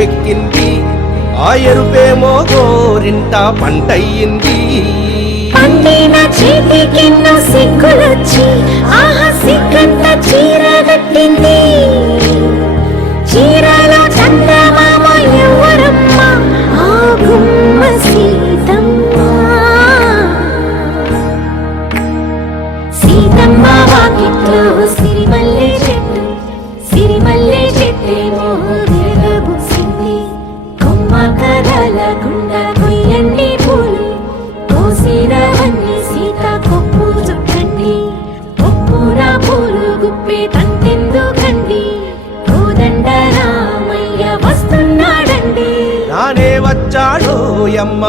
ఎరుపెక్కింది, ఆ ఎరుపేమో గోరింట పంటయ్యింది. పండిన చేతికెన్నో సిగ్గులొచ్చి ఆహా సిగ్గంత చీరగట్టింది. చీరలో చందమామ ఎవరమ్మ, ఆ గుమ్మ సీతమ్మ. సీతమ్మ వాకిట్లో సిరిమల్లె చెట్టు, సిరిమల్లె చెట్టేమో విరగబూసింది. కొమ్మ కదలకుండా కొయ్యండి పూలు, కోసిరవన్నీ సీత కొప్పు చుట్టండి. కొప్పున పూలు గుప్పే తంతెందుకండి, కోదండ రామయ్య వస్తున్నాడండి. రానే వచ్చాడో యమ్మ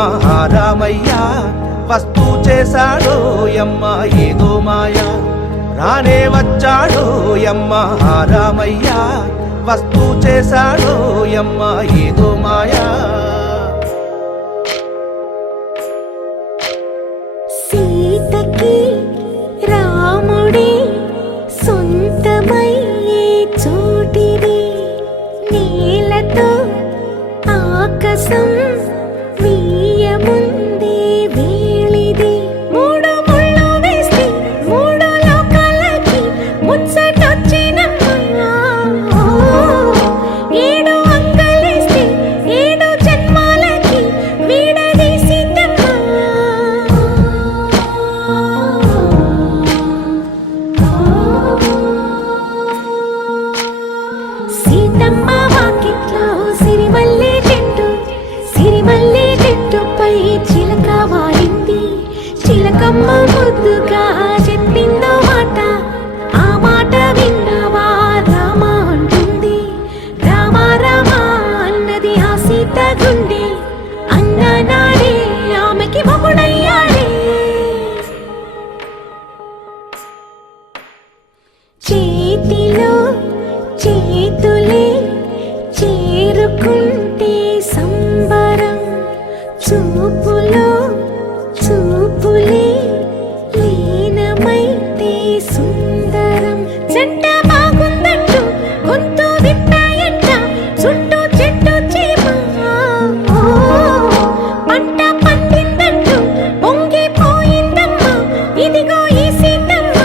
రామయ్య, వస్తూ చేశాడో యమ్మ ఏదో మాయ. రానే వచ్చాడో యమ్మ రామయ్య, వస్తూ చేశాడో యమ్మ ఏదో మాయా. సీతకి రాముడే సొంతమయ్యే చోటిది, నేలతో ఆకాశం వీయముందే వేళిది. మూడు ముళ్ళు వేస్తే మూడు లోకాలకి ముచ్చటొచ్చినమ్మా. ఏడు అంగలేస్తే ఏడు జన్మాలకి వీడదీసిందమ్మా. సీతమ్మ వాకిట్లో సిరిమల్లె చెట్టు, సిరిమల్లె చెట్టుపై చిలక వాలింది. చిలకమ్మ ముద్దుగా చెప్పిందో మాట, ఆ మాట విన్నవా రామ అంటుంది. రామ రామ అన్నది ఆ సీత గుండె, అన్న నాడే ఆమెకి మొగుడయ్యాడే. చేతిలో చేతులే చేరుకుంటే సంబరం, చూపులో చూపులే లీనమైతే సుందరం. జంట బాగుందంటూ గొంతు విప్పాయంట చుట్టూ చెట్టు చీమ. పంట పండిందంటూ పొంగిపోయిందమ్మా, ఇదిగో ఈ సీతమ్మ.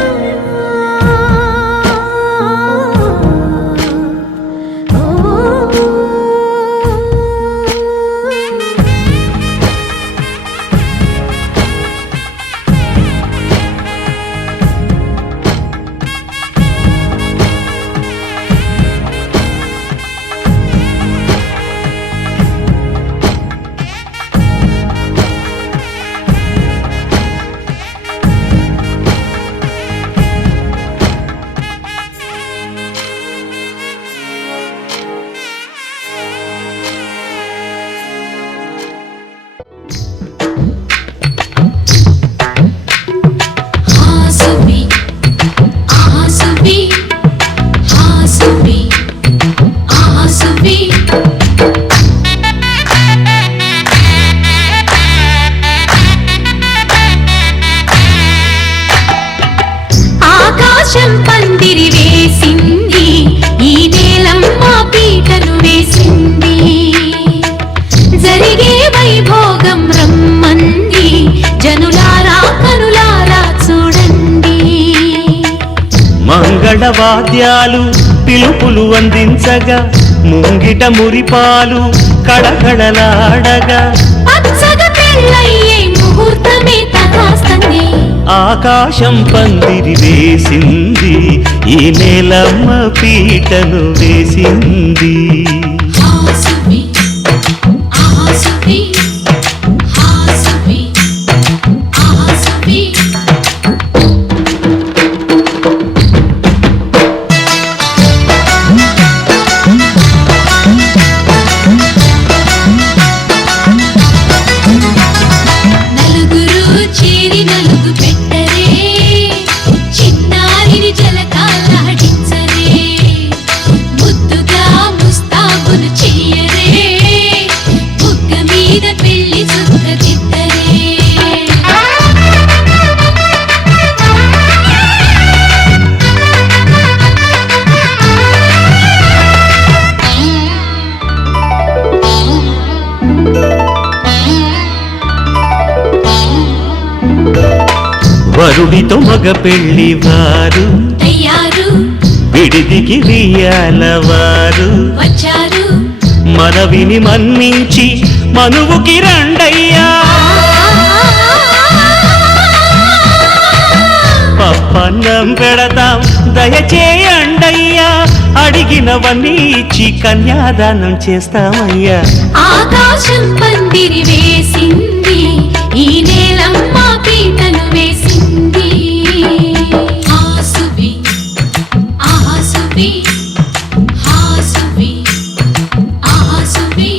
ఆకాశం పందిరి వేసింది, ఈ నేలమ్మ పీటను వేసింది. జరిగే వైభోగం రమ్మంది, జనులారా కనులారా చూడండి. మంగళవాద్యాలు పిలుపులు అందించగా, ముంగిట మురిపాలు కళకళలాడగా, పచ్చగా పెళ్ళయ్యే ముహూర్తమే తగాస్తుంది. ఆకాశం పందిరి వేసింది, ఈ నేలమ్మ పీటను వేసింది. చిన్నారిని జలకాలాడించరే, ముద్దుగా ముస్తాబు వరుడితో మగ పెళ్లి వారు అయ్యారు విడిదికి వియ్యాల వారు వచ్చారు మనవిని మన్నించి మనువుకి రండయ్యా పప్పన్నం పెడతాం దయచేయండయ్యా అడిగినవన్నీ ఇచ్చి కన్యాదానం చేస్తామయ్యా ఆకాశం పందిరి వేసింది ఈ నేలమ్మ పీటను వేసింది ఆసువి ఆసువి ఆసువి ఆసువి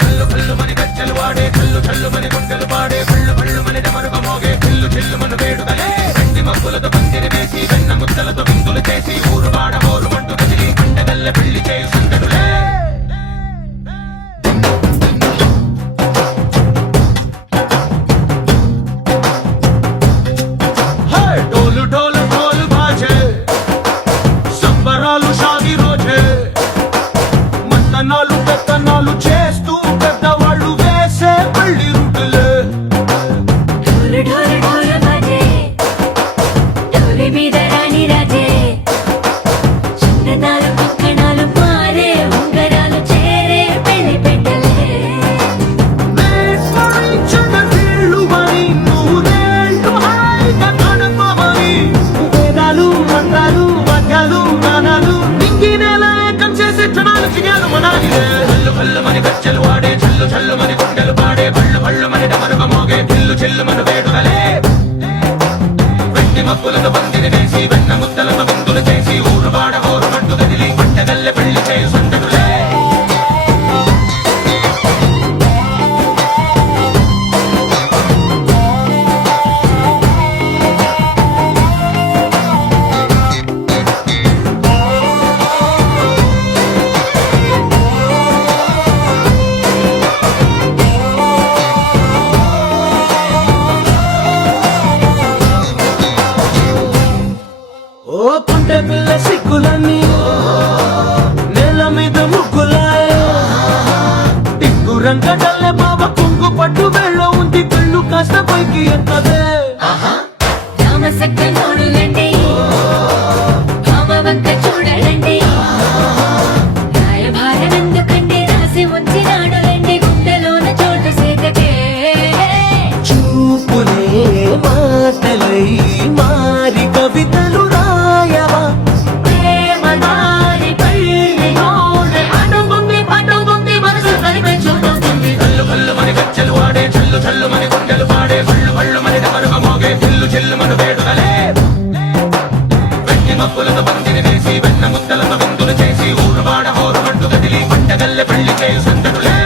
కల్లు కల్లు మని గజ్జలు వాడే కల్లు కల్లు మని గుండెలు పాడే కళ్ళు కళ్ళు మని డమరుగ మోగే కల్లు చెల్లు మన వేడుదలే వెండి మబ్బులతో పందిరి వేసి వెన్న ముద్దలతో విందులు చేసి ఊరు వాడ హోరు మంటు కదిలి పండగల్ల పెళ్లి చేయి సందడులే ढोल ढोल ढोल बाजे సంబరాలు షాది రోజే మంతనాలు పెత్తనాలు చేస్తూ పెద్దవాళ్ళు వేసే పెళ్లి రుటులే ढोल ढोल ढोल बाजे ढोली మీద రాణి రాజే చందనాలు కంకణాలు మారే ఉంగరాలు చేరే పెళ్లి పెట్టలే నేర్పరించిన వీళ్ళువని నూరేళ్ళు హాయిగా గడపవని వేదాలు మంత్రాలు వాద్యాలు గానాలు నింగి నేల ఏకం చేసే క్షణాలు చిగాలు మనాలిలే కల్లు కల్లు మని గజ్జలు వాడే చల్లు చల్లు మని గుండెలు పాడే పళ్ళు పళ్ళు మని డమరుగ మోగే దిల్లు చెల్లు మన వేడుదలే వెండి మబ్బులతో పందిరి వేసి వెన్న ముద్దలతో విందులు చేసి ఊరు వాడ హోరు మంటు కదిలి పంటగల్లె పెళ్లి చేయి సందడులే ఓ పుంటె పిల్ల సిక్కులన్నీ నేల మీద ముగ్గులాయ టింగు రంగడల్లె బాబ కుంగు పట్టు వెళ్ళ ఉంది కళ్ళు కాస్త పైకి ఎక్కదే రామసక్క నోడులండి భామవంక చూడలండి రాయభారం ఎందుకండి రాసి ఉంచినాడు రండి గుండెలోన చోటు సేతకే చూపులే మాటలై మారి కవితలు రాయవా ప్రేమ దారి పెళ్లి నోడు అనుకుంది పట్టుకుంది మనసు కలిపే చూడుతుంది కల్లు కల్లు మని గజ్జలు వాడే చల్లు చల్లు మని గుండెలు పాడే పళ్ళు పళ్ళు మని డమరుగ మోగే దిల్లు చెల్లు మన వేడుదలే వెండి మబ్బులతో పందిరి వేసి వెన్న ముద్దలతో విందులు చేసి ఊరు వాడ హోరు మంటు కదిలి పంటగల్లె పెళ్లి చేయి సందడులే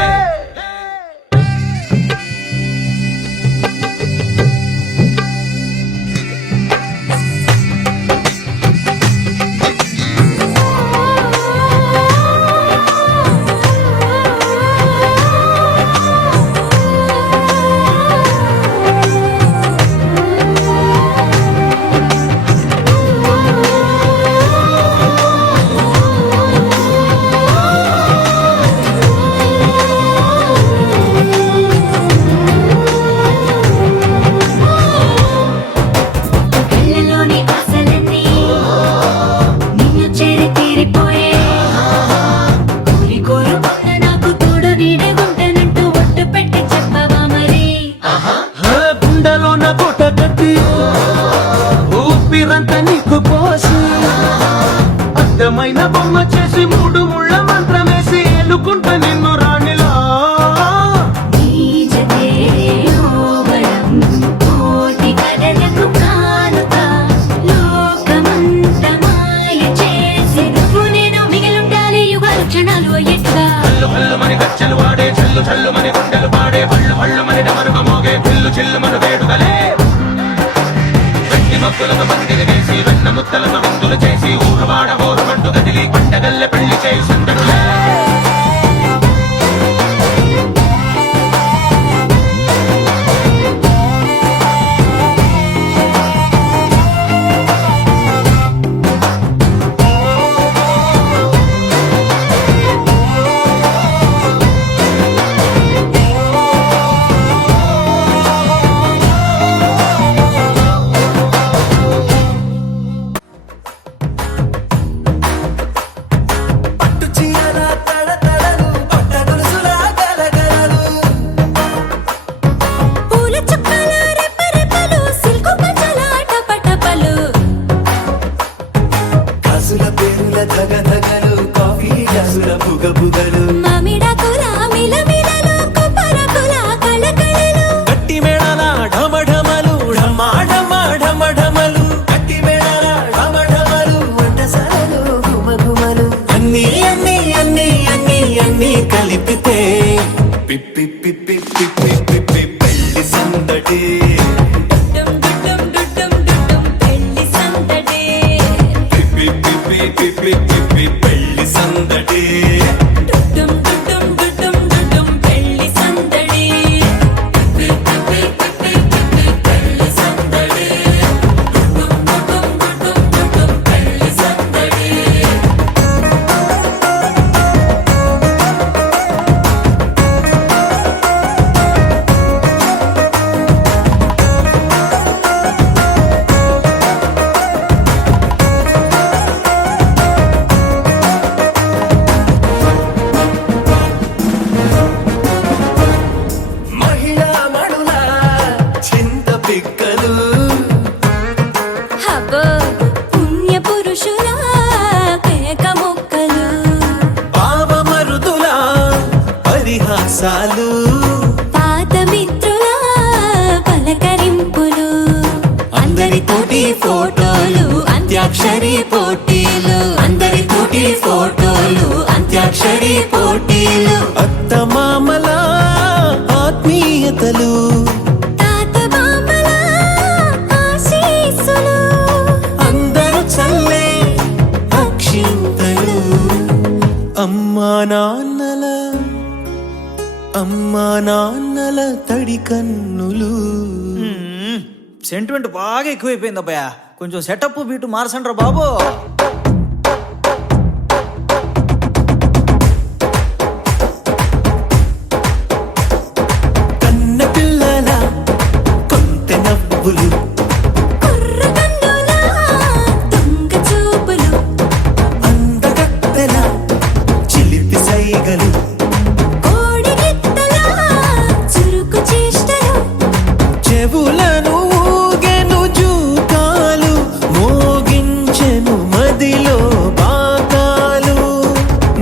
కలిపితే పిప్పి పిప్పి పిప్పి పిప్పి పెళ్లి సందడి డుడ్డుం డుడ్డుం డుడ్డుం డుడ్డుం పెళ్లి సందడి పిప్పి పిప్పి పిప్పి పిప్పి పెళ్లి సందడి డుడ్డుం డుడ్డుం డుడ్డుం డుడ్డుం పెళ్లి సందడి పిప్పి పిప్పి పిప్పి పెళ్లి సందడి డుడ్డుం డుడ్డుం డుడ్డుం డుడ్డుం పెళ్లి సందడి మహిళా మణుల చింత పిక్కలు హబ్బో పుణ్య పురుషుల పేక ముక్కలు పావమరుదుల పరిహాసాలు పాత మిత్రుల పలకరింపులు అందరితోటి ఫోటోలు అంత్యాక్షరి పోటీలు అందరితోటి ఫోటోలు అంత్యాక్షరి పోటీలు అత్తమామల ఆత్మీయతలు తాత బామ్మల ఆశీస్సులు అందరూ చల్లే అక్షింతలు అమ్మా నాన్నల తడి కన్నులు. సెంటిమెంట్ బాగా ఎక్కువైపోయింది అబ్బాయా, కొంచెం సెటప్ బీటు మార్చండ్రా బాబు. కన్న పిల్లల కొంత నవ్వులు కుర్ర కన్నుల దొంగ చూపులు అందగత్తెల చిలిపి సైగలు కోడి గిత్తల చురుకు చేష్టలు చెవులను ఊగెను జూకాలు మోగించెను మదిలో బాకాలు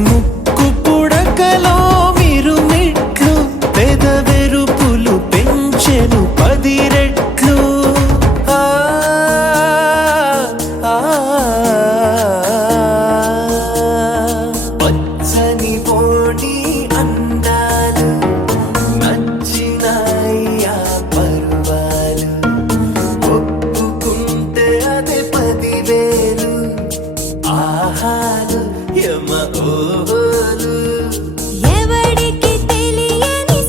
ముక్కు పుడకలో మిరుమిట్లు పెదవెరుపులు పెంచెను 10 రెట్లు. ఆ, ఆ, పచ్చని పోటీ అందాలు నచ్చినాయ్యా పర్వాలు ఒప్పుకుంటే అదే 10,000 ఆహాలు యమ ఓలు ఎవడికి తెలియని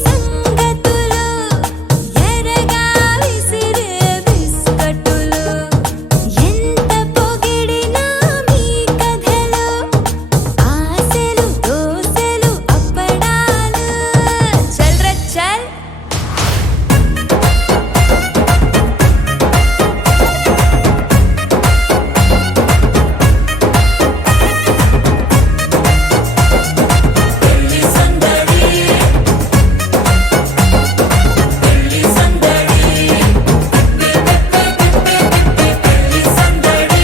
సంగతులు ఎరగా విసిరే బిస్కట్టులు ఎంత పొగిడినా మీ కథలు ఆశలు దోశలు అప్పడాలు చల్ రే చల్ పెళ్లి సందడి పెళ్లి సందడి పెళ్లి సందడి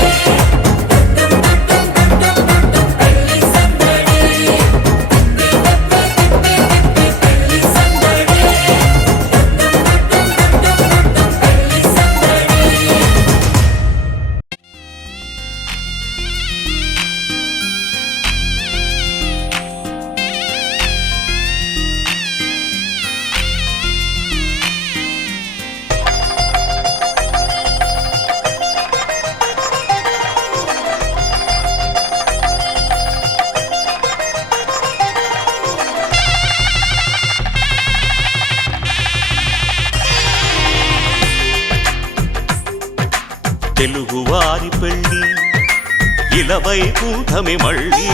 పెళ్లి సందడి పెళ్లి సందడి పెళ్లి సందడి. తెలుగువారి పెళ్ళి ఇలవైకుంఠమే మళ్ళీ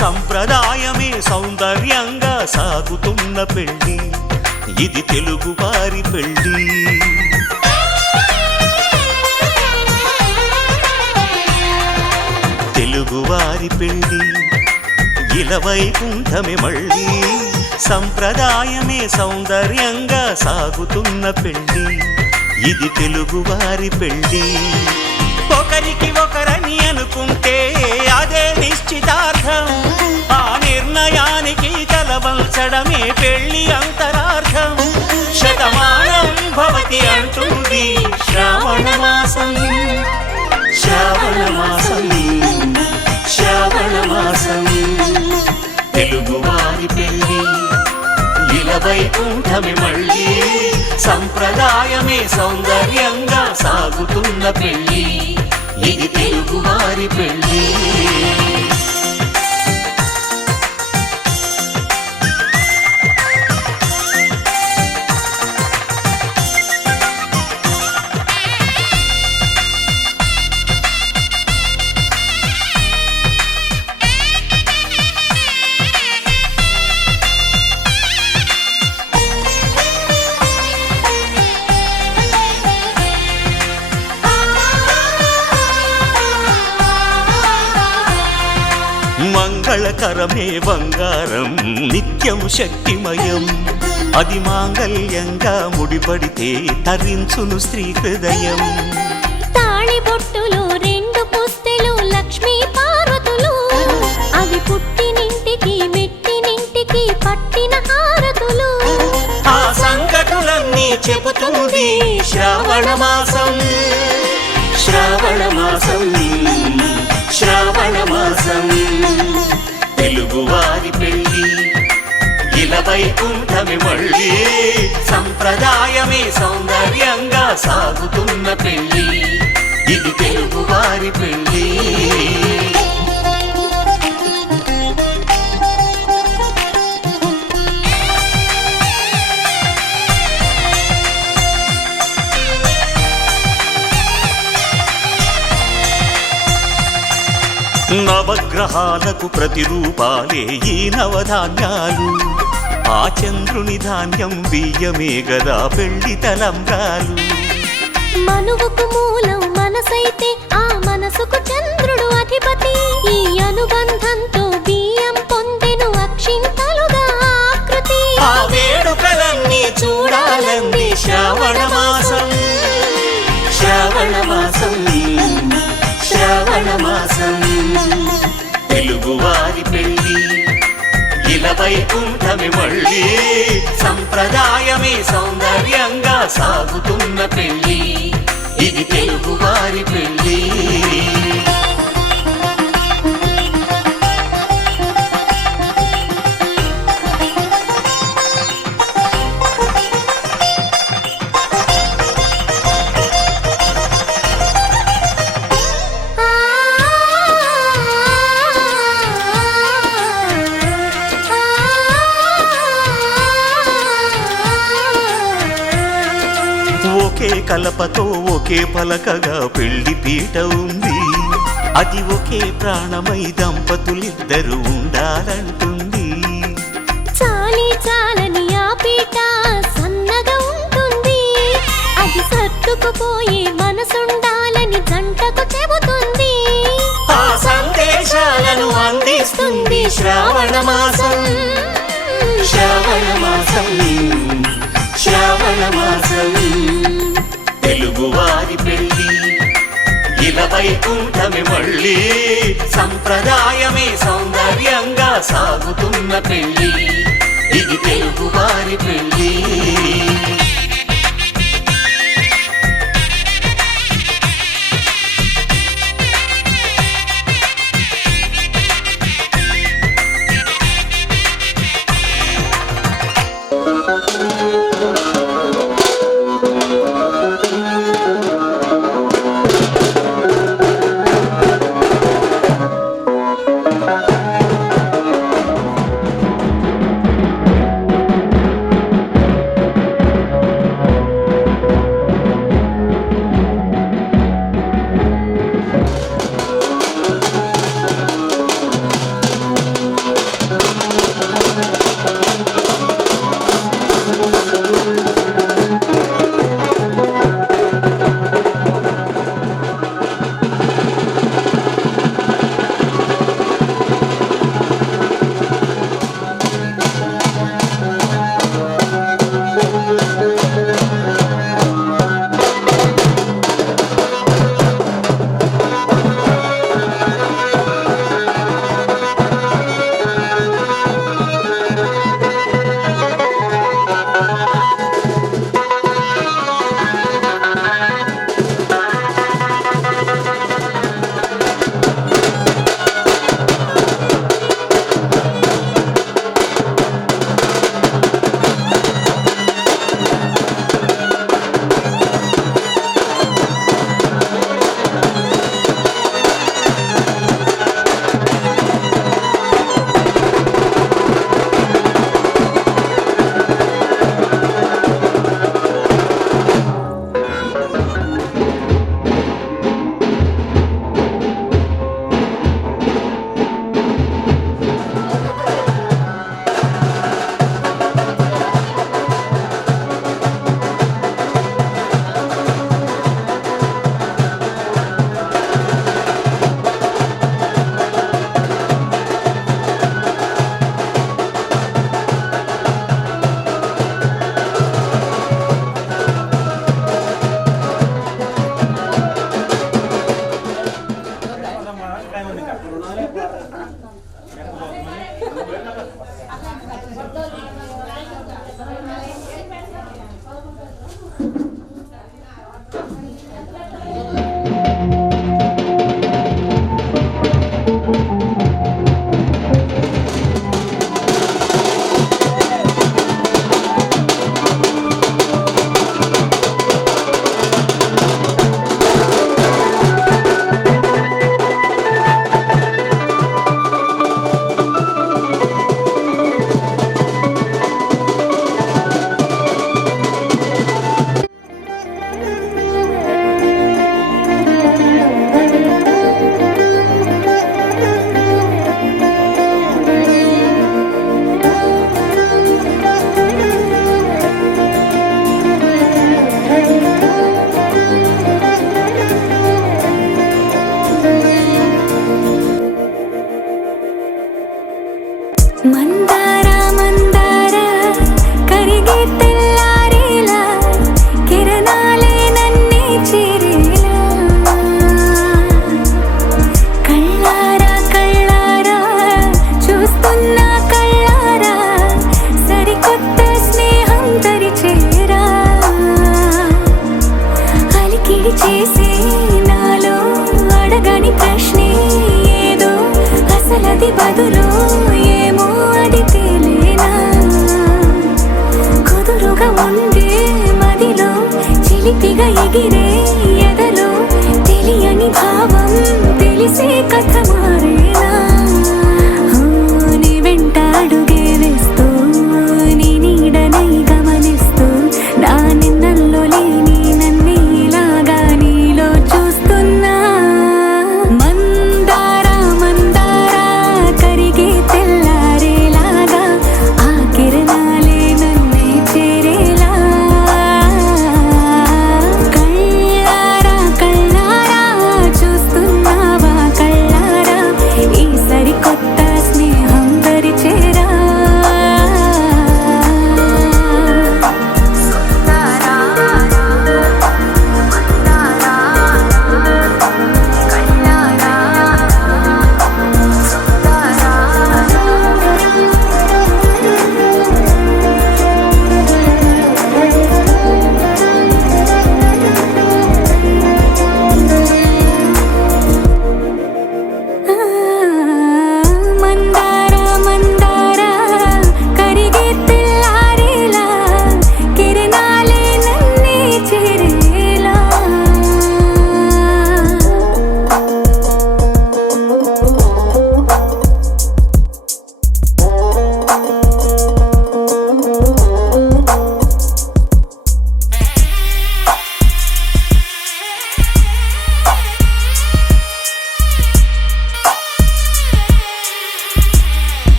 సంప్రదాయమే సౌందర్యంగా సాగుతున్న పెళ్ళి ఇది తెలుగువారి పెళ్ళి. తెలుగువారి పెళ్ళి ఇలవైకుంఠమే మళ్ళీ సంప్రదాయమే సౌందర్యంగా సాగుతున్న పెళ్ళి ఇది తెలుగువారి పెళ్ళి. ఒకరికి ఒకరని అనుకుంటే అదే నిశ్చితార్థం, ఆ నిర్ణయానికి తలవంచడమే పెళ్ళి అంతరార్థం. శతమానం భవతి అంటుంది శ్రావణ మాసం, శ్రావణ మాసం, శ్రావణ మాసం తెలుగువారి పెళ్ళి. వైకుంఠమి మళ్ళీ సంప్రదాయమే సౌందర్యంగా సాగుతున్న పెళ్ళి ఇది తెలుగువారి పెళ్ళి మంగళకరమే బంగారం నిత్యం శక్తిమయం అది మాంగళ్యంగా ముడిపడితే తరించును స్త్రీ హృదయం తాళి బొట్టులు రెండు పుస్తెలు లక్ష్మీ పార్వతులు అవి పుట్టినింటికి మెట్టినింటికి పట్టిన హారతులు ఆ సంకటులన్నీ చెబుతుంది శ్రావణ మాసం శ్రావణ మాసం శ్రావణ మాసం తెలుగువారి పెళ్ళి ఇలా వైకుంఠమి మళ్ళీ సంప్రదాయమే సౌందర్యంగా సాగుతున్న పెళ్ళి ఇది తెలుగువారి పెళ్ళి నవగ్రహాలకు ప్రతిరూపాలే ఈ నవధాన్యాలు ఆ చంద్రుని ధాన్యం బియ్యమే గదా పెళ్లి తలంబ్రాలు మనువుకు మూలం మనసైతే ఆ మనసుకు చంద్రుడు అధిపతి ఈ అనుబంధంతో బియ్యం పొందెను అక్షింతలుగా ఆకృతి ఆ వేడుకలన్నీ చూడాలంది శ్రావణ మాసం శ్రావణ మాసం శ్రావణ మాసం తెలుగువారి పెళ్ళి ఇలా వైకుంఠమి మళ్ళీ సంప్రదాయమే సౌందర్యంగా సాగుతున్న పెళ్ళి ఇది తెలుగువారి పెళ్ళి ఒకే కలపతో ఒకే పలకగా పెళ్లి పీట ఉంది అది ఒకే ప్రాణమై దంపతులిద్దరూ ఉండాలంటుంది చాలి చాలని ఆ పీట సన్నగా ఉంటుంది అది సర్దుకుపోయే మనసుండాలని జంటకు చెబుతుంది ఆ సందేశాలను అందిస్తుంది శ్రావణ మాసం శ్రావణ మాసం శ్రావణ మాసం తెలుగువారి పెళ్ళి ఇలా వైకుంఠమి మళ్ళీ సంప్రదాయమే సౌందర్యంగా సాగుతున్న పెళ్ళి ఇది తెలుగువారి పెళ్ళి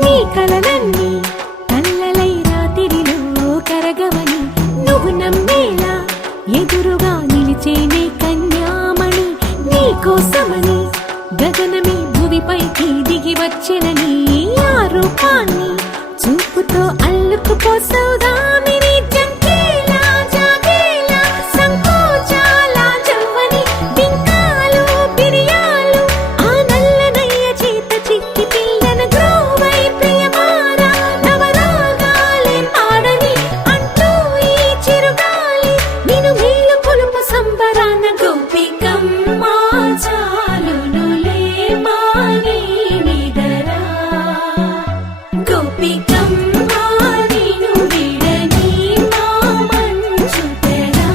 నీ కలలన్నీ కల్లలై రాత్రిలో కరగవని నువ్వు నమ్మేలా ఎదురుగా నిలిచేనే కన్యామణి నీ కోసమని గగనమే భువిపైకి దిగి వచ్చెనని ఆ రూపాన్ని చూపుతో అల్లుకుపోసౌదామిని జంకేలా జాగేలా సంకోచాల జవ్వని బింకాలు బిరియాలు ఆ నల్లనయ్య చేత చిక్కి పిల్లన గ్రోవై ప్రియమారా నవరాగాలే పాడని అంటూ ఈ చిరుగాలి నిన్ను మేలు పొలుపు సంబరాన గోపికమ్మ చాలునులే మాని నిదరా గోపికమ్మ నిన్ను విడని మా మంచు తెరా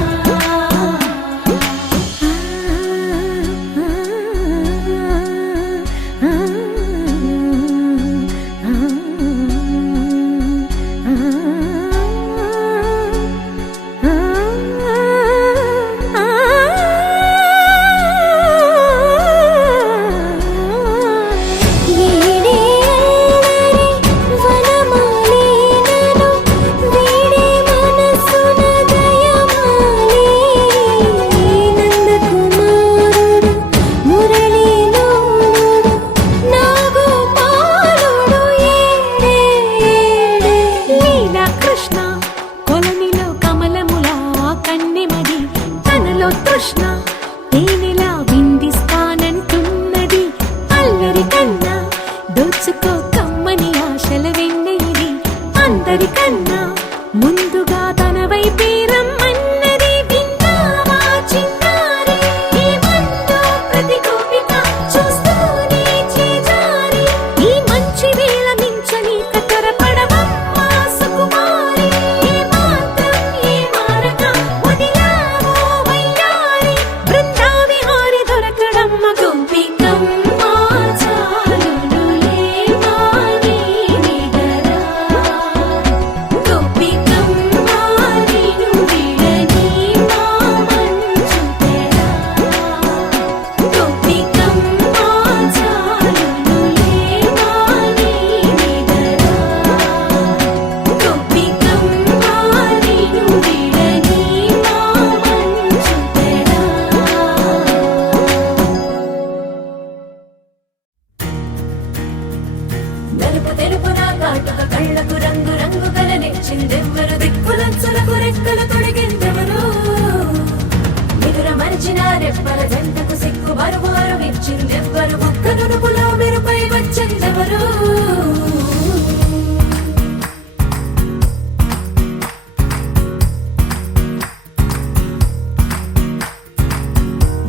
కృష్ణ కొలనిలో కమలములా కన్నెమది తనలో తృష్ణ తేనెలా విందిస్తానంటున్నది అల్లరి కన్నా దోచుకో కమ్మని ఆశల వెన్నెయిది అందరికన్నా ముందుగా తన వైపే రమ్మన్నది విన్నావా చిన్నారి ఈ మందో ప్రతి గోపిక చూస్తూనే చేజారి ఈ మంచి వేళ మించని కతరపడవమ్మ సుకుమారి ఏ మాత్రం ఏ మారక వదిలావో వయ్యారి బృందావిహారి దొరకడమ్మ గోపికమ్మ చాలునులే మాని నిదరా గోపికమ్మ నిన్ను విడని మా మంచు తెరా గోపికమ్మ చాలునులే మాని నిదరా గోపికమ్మ నిన్ను విడని మా మంచు తెరా నలుపు తెలుపున కాటుక కళ్ళకు రంగు రంగు కలనిచ్చిందెవ్వరు దిక్కులంచులకు రెక్కలు తొడిగిందెవరు నిదుర మరిచిన రెప్పల జంటకు సిక్కు బరువారు ఇచ్చిందెవ్వరు ఒక్క నునుపులో మెరుపై వచ్చిందెవరు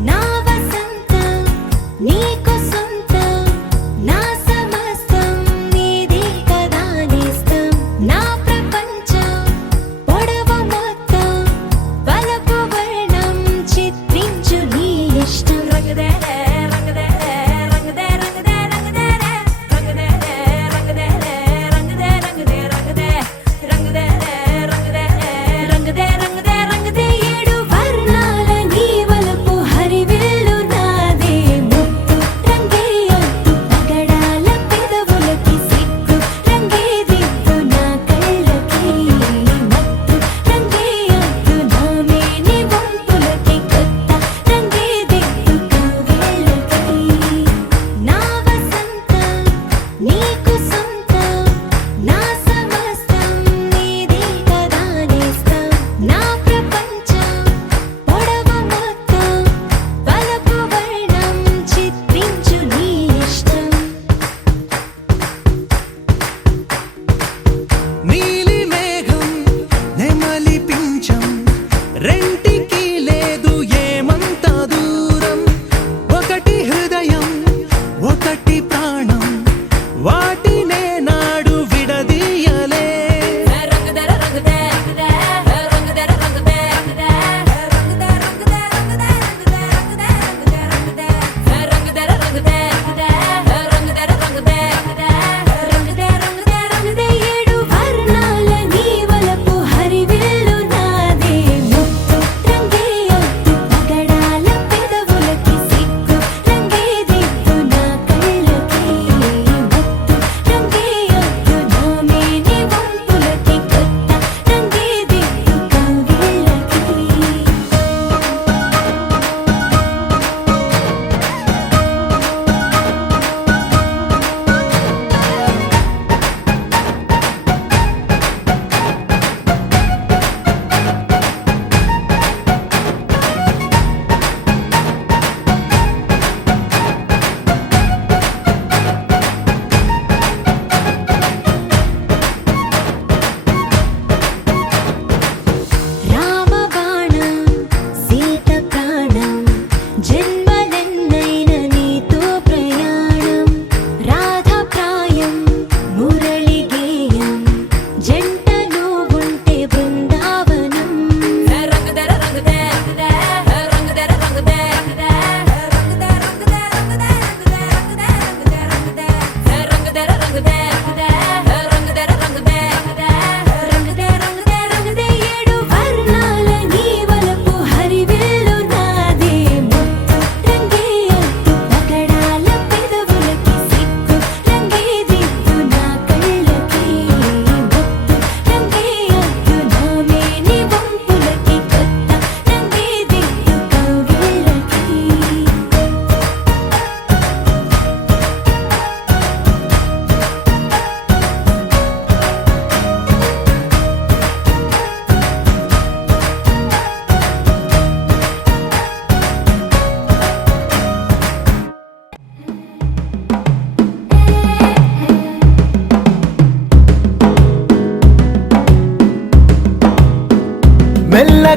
నా వసంతం నీకు సొంతం నా సమస్తం నీదే కదా నేస్తం నా ప్రపంచం పొడవు మొత్తం వలపు వర్ణం చిత్రించు నీ ఇష్టం రగదే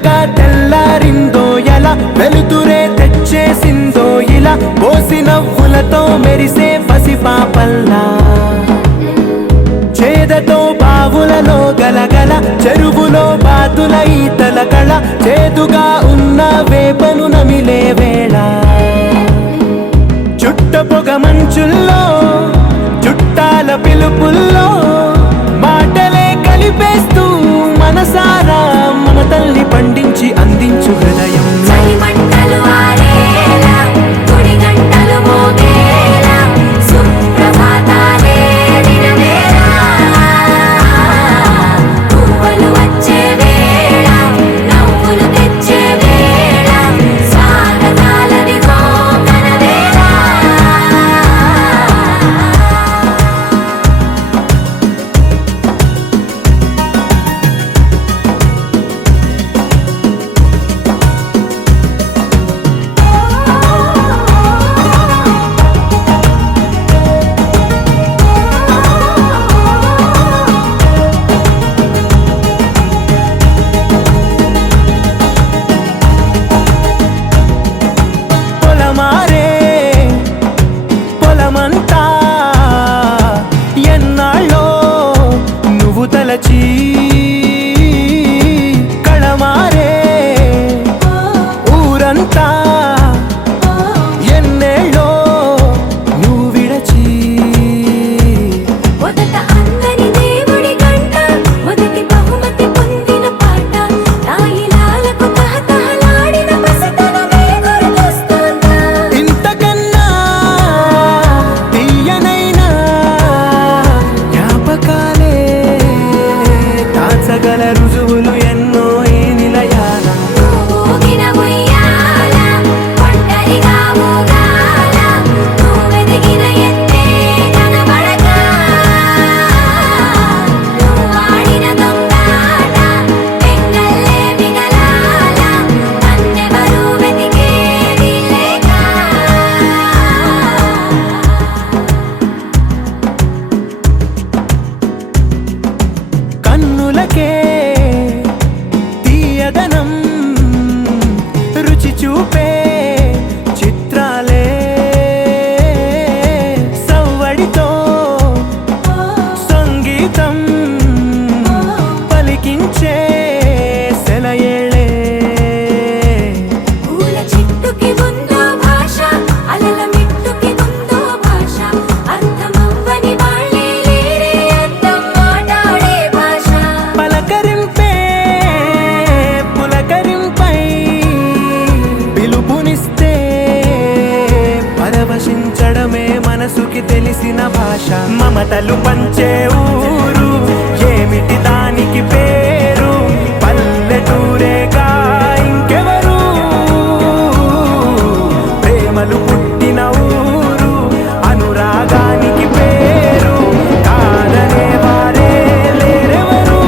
మెల్లగా తెల్లారిందో ఎలా వెలుతురే తెచ్చేసిందో ఇలా పోసి నవ్వులతో మెరిసే పసిపాపల్లా చేదతో బావులలో గలగల చెరువులో బాతుల ఈతల కళ చేదుగా ఉన్న వేపను నమిలే వేళ చుట్ట పొగ మంచుల్లో చుట్టాల పిలుపుల్లో మాటలే కలిపేస్తూ మనసారా మమతల్ని పండించి అందించు హృదయం చలిమంటలు ఆరేలా గుడి గంటలు మోగేలా సుప్రభాతాలే దినవేళ పువ్వులు వచ్చే వేళ నవ్వులు తెచ్చే వేళ స్వాగతాలని గోకనవేళ పొలమారే పొలమంతా ఎన్నాళ్ళో నువ్వు తలచి కళమారే ఊరంతా ఎన్నేళ్ళో నువ్వు విడచి మొదట అందరి దేవుడి గంట మొదటి బహుమతి పొందిన పాట తాయిలాలకు తహతహలాడిన పసితనమే గుర్తొస్తుందా ఇంతకన్నా తీయనైనా జ్ఞాపకాలే దాచగల రుజువులు ఎన్నో ఈ నిలయాల ఊగిన ఉయ్యాల ఒంటరిగా ఊగాల నువ్వెదిగిన ఎత్తే కనబడక నువ్వాడిన దొంగాట పెంగల్లే మిగలాల నన్నెవరూ వెతికేది లేక కన్నులకే తీయదనం రుచి చూపే చిత్రాలే సవ్వడితో సంగీతం పలికించే సెలయేళే పూల చెట్టుకి ఉందో భాష అలల మిట్టుకి ఉందో భాష అర్థమవ్వని వాళ్ళే లేరే అర్థం మాట్లాడే భాష పలకరింపే పులకరింపై పిలుపునిస్తే పరవశించడమే మనసుకి తెలిసిన భాష మమతలు పంచే ఊరు ఏమిటి దానికి పేరు పల్లెటూరేగా ఇంకెవరు ప్రేమలు పుట్టిన ఊరు అనురాగానికి పేరు కాదనే వారే లేరెవరు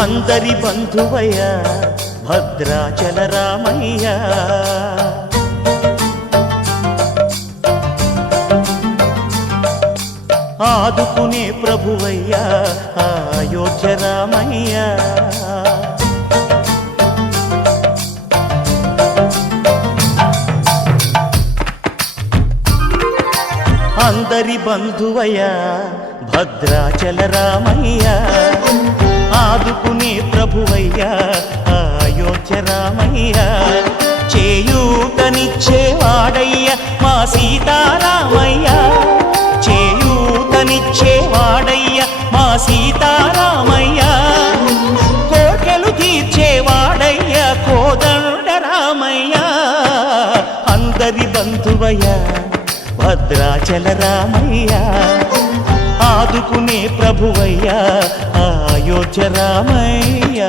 అందరి బంధువయ్య భద్రాచల రామయ్య ఆదుకునే ప్రభువయ్య అయోధ్య రామయ్య అందరి బంధువయ్య భద్రాచల రామయ్య ఆదుకునే ప్రభువయ్య అయోధ్య రామయ్య చేయూతనిచ్చేవాడయ్య మా సీతారామయ్య చేయూతనిచ్చేవాడయ్య మా సీతారామయ్య కోర్కెలు తీర్చేవాడయ్య కోదండ రామయ్య అందరి బంధువయ్య భద్రాచల రామయ్య ఆదుకునే ప్రభువయ్య అయోధ్య రామయ్య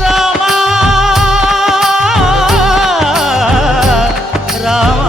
రామా రామా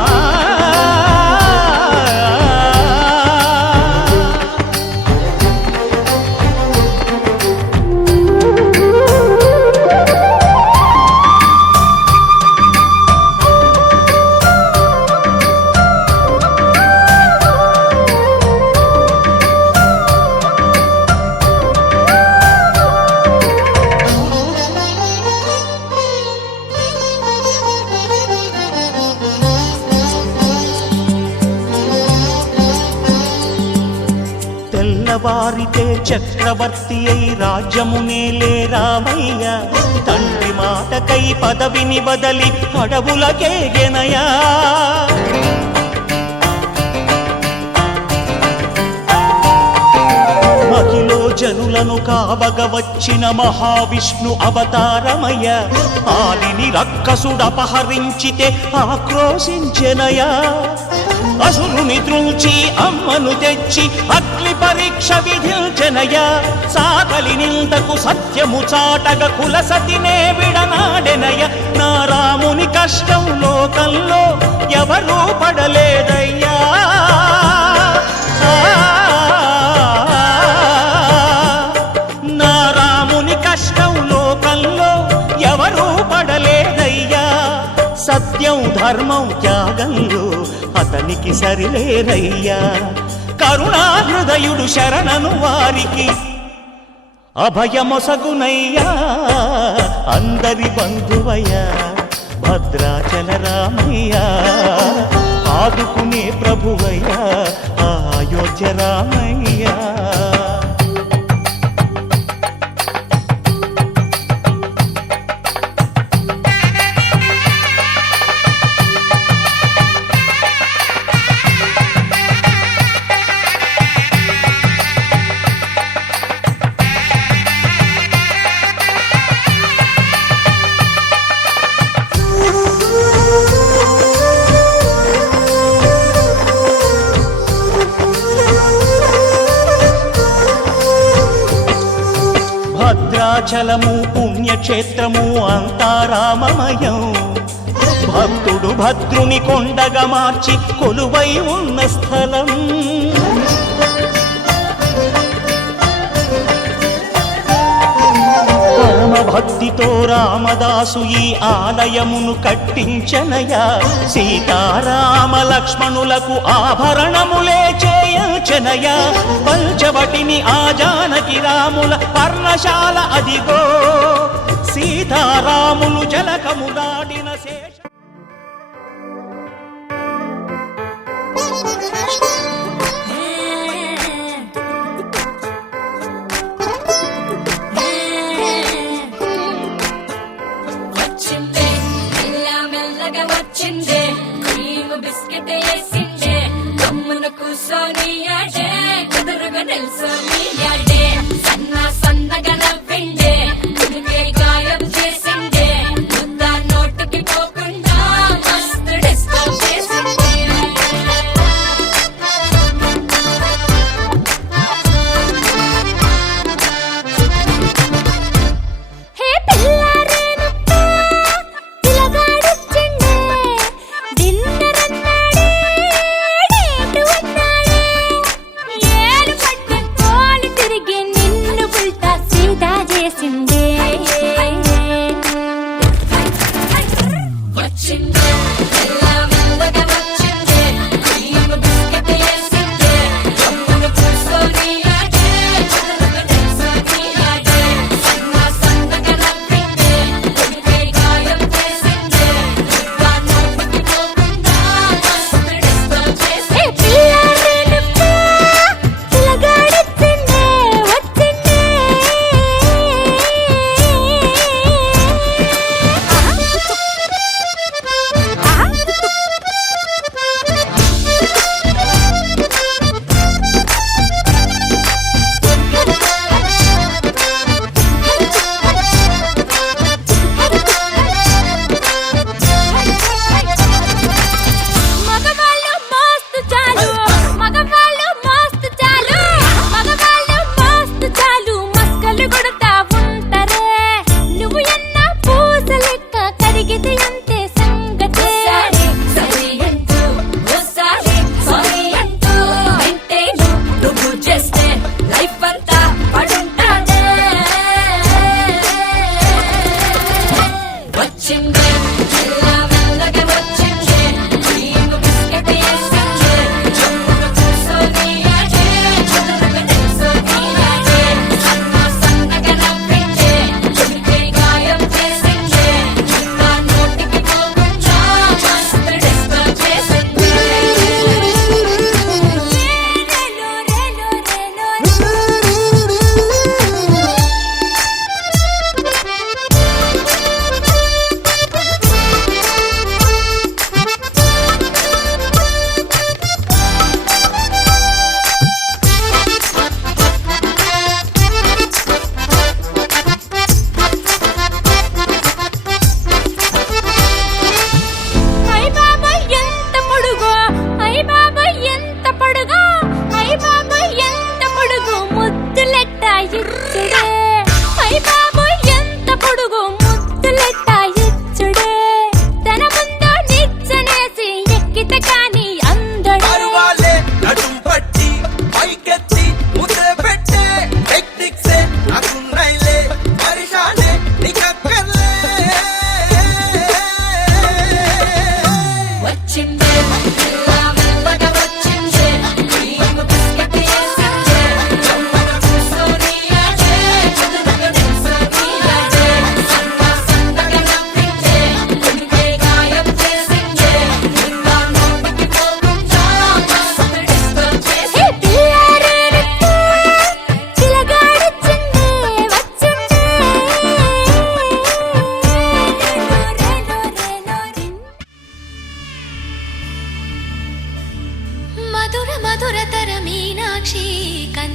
తెల్లవారితే చక్రవర్తి అయి రాజ్యమునేలే రామయ్య తండ్రి మాటకై పదవిని బదలి అడవులకేగెనయా మహిలో జనులను కావగ వచ్చిన మహావిష్ణు అవతారమయ్య ఆలిని రక్కసుడపహరించితే ఆక్రోశించెనయా అసురుని త్రుంచి అమ్మను తెచ్చి అగ్ని పరీక్ష విధించెనయా సాకలి నిందకు సత్యము చాటగ కులసతినే విడనాడెనయ నా రాముని కష్టం లోకంలో ఎవరూ పడలేదయ్యా నా రాముని కష్టం లోకంలో ఎవరూ పడలేదయ్యా సత్యం ధర్మం త్యాగంలో అతనికి సరిలేరయ్యా కరుణాహృదయుడు శరణను వారికి అభయమొసగునయ్యా అందరి బంధువయ్యా భద్రాచల రామయ్యా ఆదుకునే ప్రభువయ్యా అయోధ్య రామయ్యా భద్రాచలము పుణ్యక్షేత్రము అంతా రామమయం భక్తుడు భద్రుని కొండగా మార్చి కొలువై ఉన్న స్థలం పరమ భక్తితో రామదాసు ఈ ఆలయమును కట్టించనయా సీతారామ లక్ష్మణులకు ఆభరణములే చేయించనయా పంచవటిని ఆ జానకి రాముల పర్ణశాల అదిగో సీతారాములు జలకములాడిన శేష వచ్చిందే మెల్ల మెల్లగా వచ్చిందే క్రీమ్ బిస్కెట్ వేసిందే గమ్మున కూసోని ఆడే కుదురుగా నిల్సోని ఆడే సన్నగా నవ్విందే కుడికే గాయం చేసిందే ముద్ద నోటికి పోకుండా మస్తు డిస్టర్బ్ చేసిందే హే పిల్లారేనప్ప పిలగాడొచ్చిండే డిన్నర్ అన్నాడే డేటు అన్నాడే ఏలు పట్ట కోలి తిరిగి నిన్ను పుల్టా సీదా చేసిండే వచ్చిందే మెల్ల మెల్లగా వచ్చిందే క్రీమ్ బిస్కెట్ వేసిందే గమ్మున కూసోని ఆడే కుదురుగా నిల్సోని ఆడే సన్నగా నవ్విందే కుడికే గాయం చేసిందే ముద్ద నోటికి పోకుండా మస్తు డిస్టర్బ్ చేసిందే హే పిల్లారేనప్ప పిలగాడొచ్చిండే వచ్చిండే ఆహా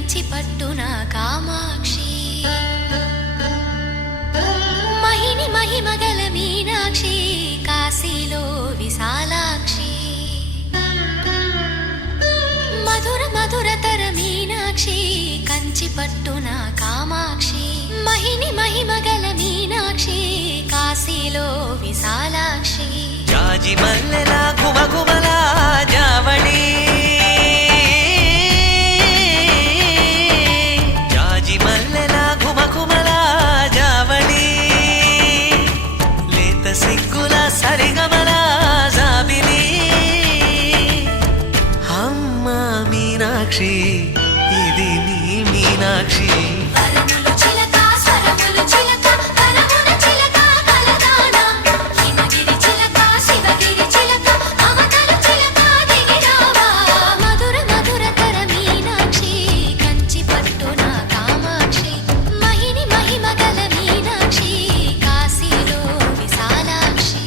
కంచి పట్టున కామాక్షి మహిని మహిమగల మీనాక్షి కాశీలో విశాలాక్షి మధుర మధురతర మీనాక్షి కంచి పట్టున కామాక్షి మహిని మహిమగల మీనాక్షి కాశీలో విశాలాక్షి జాజి మల్లెల గుమగుమల జావళి జాజి మల్లెల గుమగుమల జావళి లేత సిగ్గుల సరిగమల జాబిలి అమ్మ మీనాక్షి ఇది నీ మీనాక్షి వరములు చిలక స్వరములు చిలక కలమున చిలక కలదాన హిమగిరి చిలక శివగిరి చిలక మమతలు చిలక దిగిరావా మధుర మధురతర మీనాక్షి కంచి పట్టున కామాక్షి మహిని మహిమగల మీనాక్షి కాశీలో విశాలాక్షి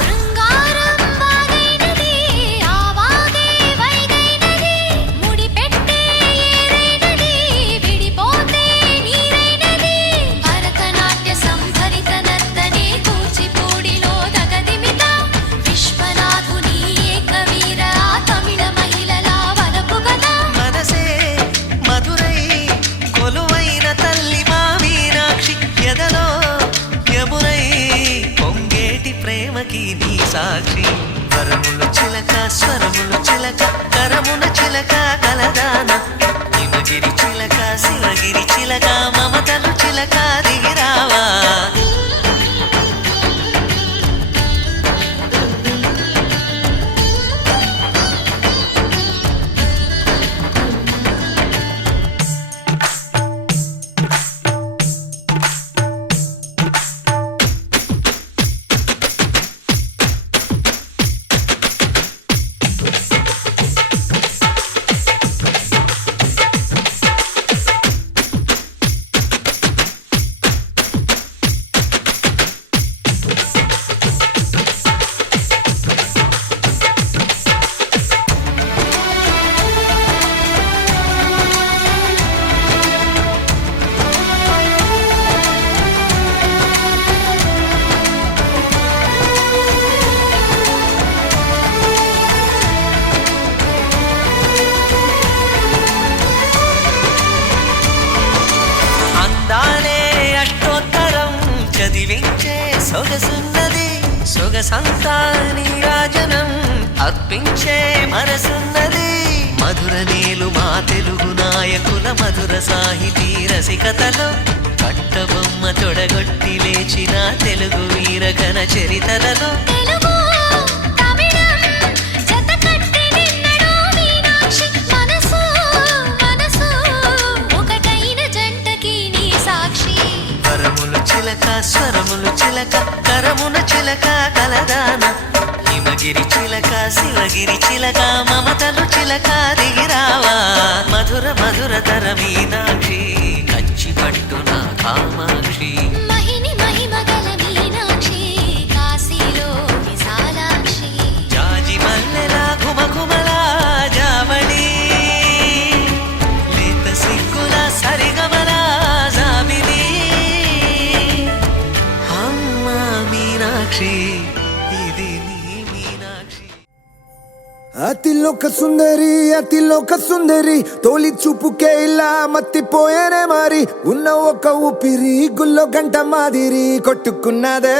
శృంగారం వాగైనది ఆవాగే వైగైనది ముడి పెట్టే ఏరైనది విడిపోతే నీరైనది భరతనాట్య సంభరిత నర్తనే కూచిపూడిలో దగదిమిత విశ్వనాథుని ఏకవీర తమిళ మహిళల వలపు గదా మనసే మధురై కొలువైన తల్లి మా మీనాక్షి ఎదలో యమునై పొంగేటి ప్రేమకి నీ సాక్షి వరములు చిలక స్వరములు చిలక కరమున చిలక కలదాన హిమగిరి చిలక శివగిరి చిలక మమతలు చిలక దిగిరావా అందాలే అష్టోత్తరం చదివించే సొగసున్నది సొగసంతా నీరాజనం అర్పించే మనసున్నది మధుర నేలు మా తెలుగు నాయకుల మధుర సాహితీ రసికతలో కట్టబొమ్మ తొడగొట్టి లేచిన తెలుగు వీరగణ చరితలలో తెలుగు తమిళం జతకట్టి నిన్నడో మీనాక్షి మనసు మనసు ఒకటైన జంటకి నీ సాక్షి వరములు చిలక స్వరములు చిలక కరమున చిలక కలదాన హిమగిరి చిలక శివగిరి చిలక మమతలు చిలక దిగిరావా మధుర మధురతర మీనాక్షి కంచి పట్టున కామాక్షి మహిని మహిమగల మీనాక్షి కాశీలో విశాలాక్షి జాజి మల్లెల గుమగుమల జావళి లేత సిగ్గుల సరిగమల జాబిలి అమ్మ మీనాక్షి ఇది నీ మీనాక్షి అతిలోక సుందరి తోలి చూపుకే ఇలా మత్తిపోయేనే మరి ఉన్న ఒక ఊపిరి గుల్లో గంట మాదిరి కొట్టుకున్నదే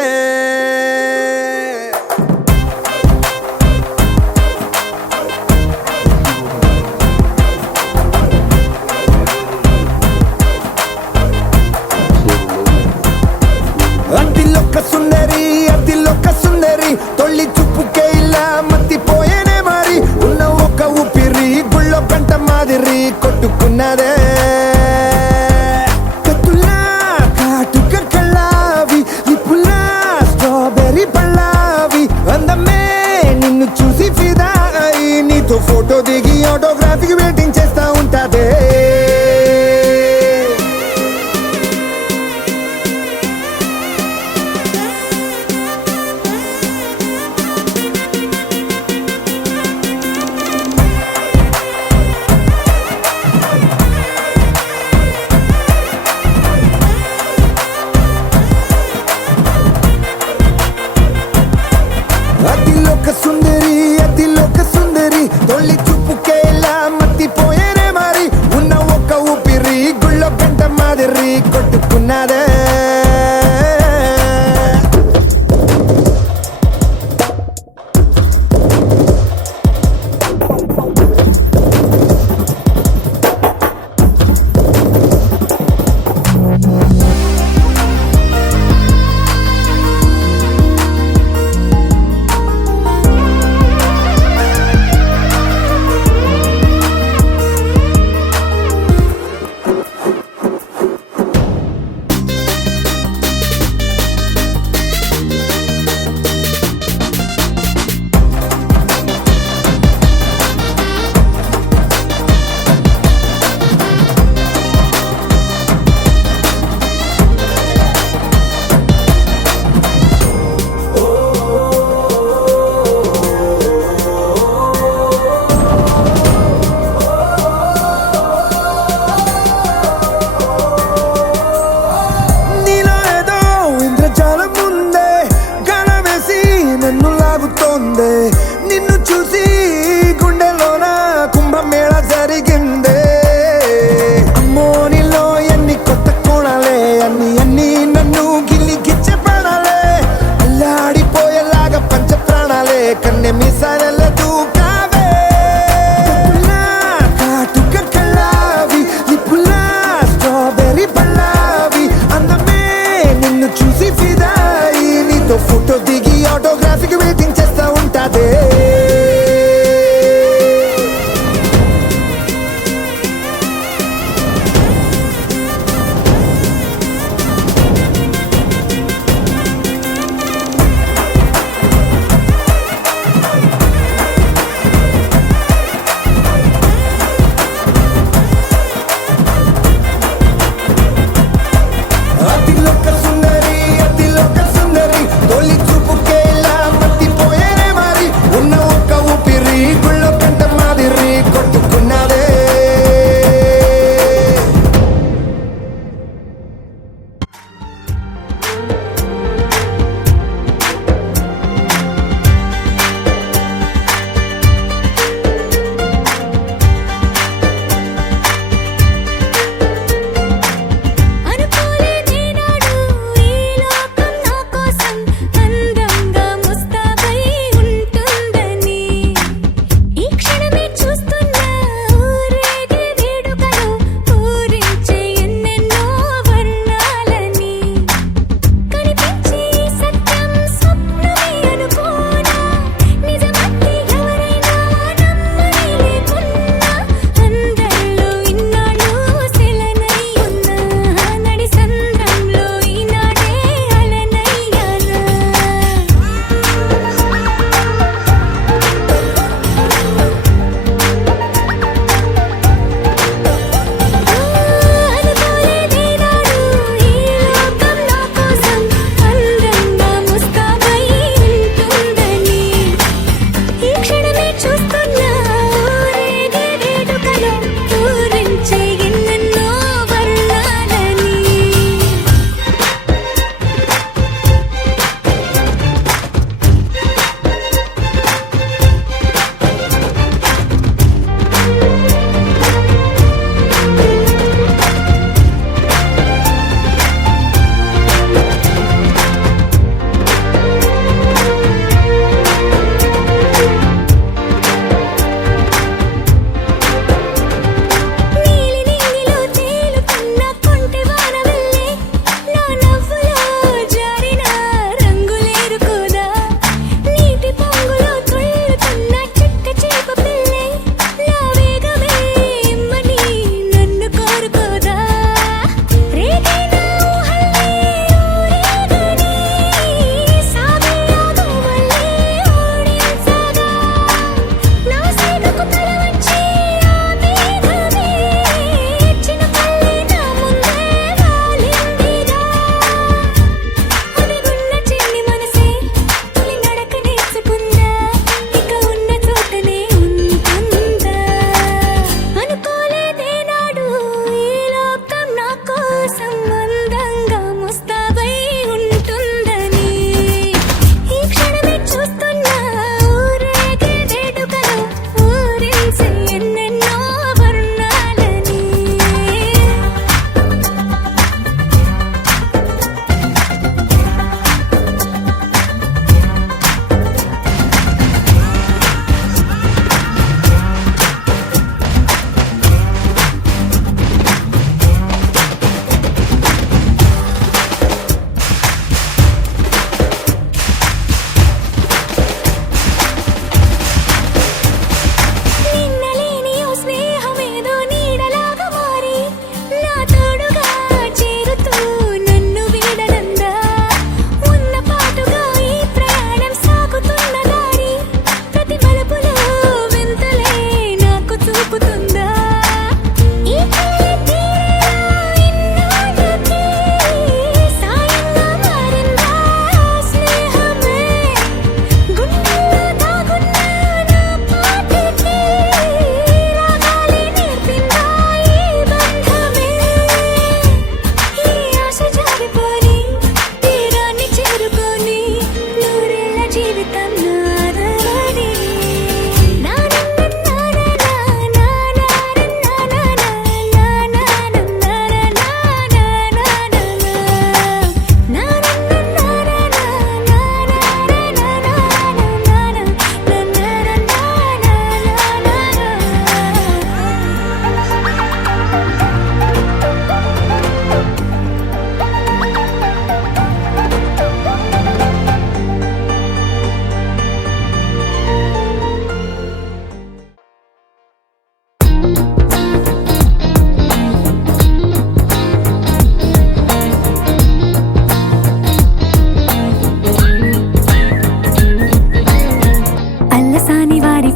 సుందరి అతిలోక సుందరి తొలి చూపుకేలా మత్తిపోయేనే మరి ఉన్న ఒక్క ఊపిరి గుళ్ళో గంట మాదిరి కొట్టుకున్నదే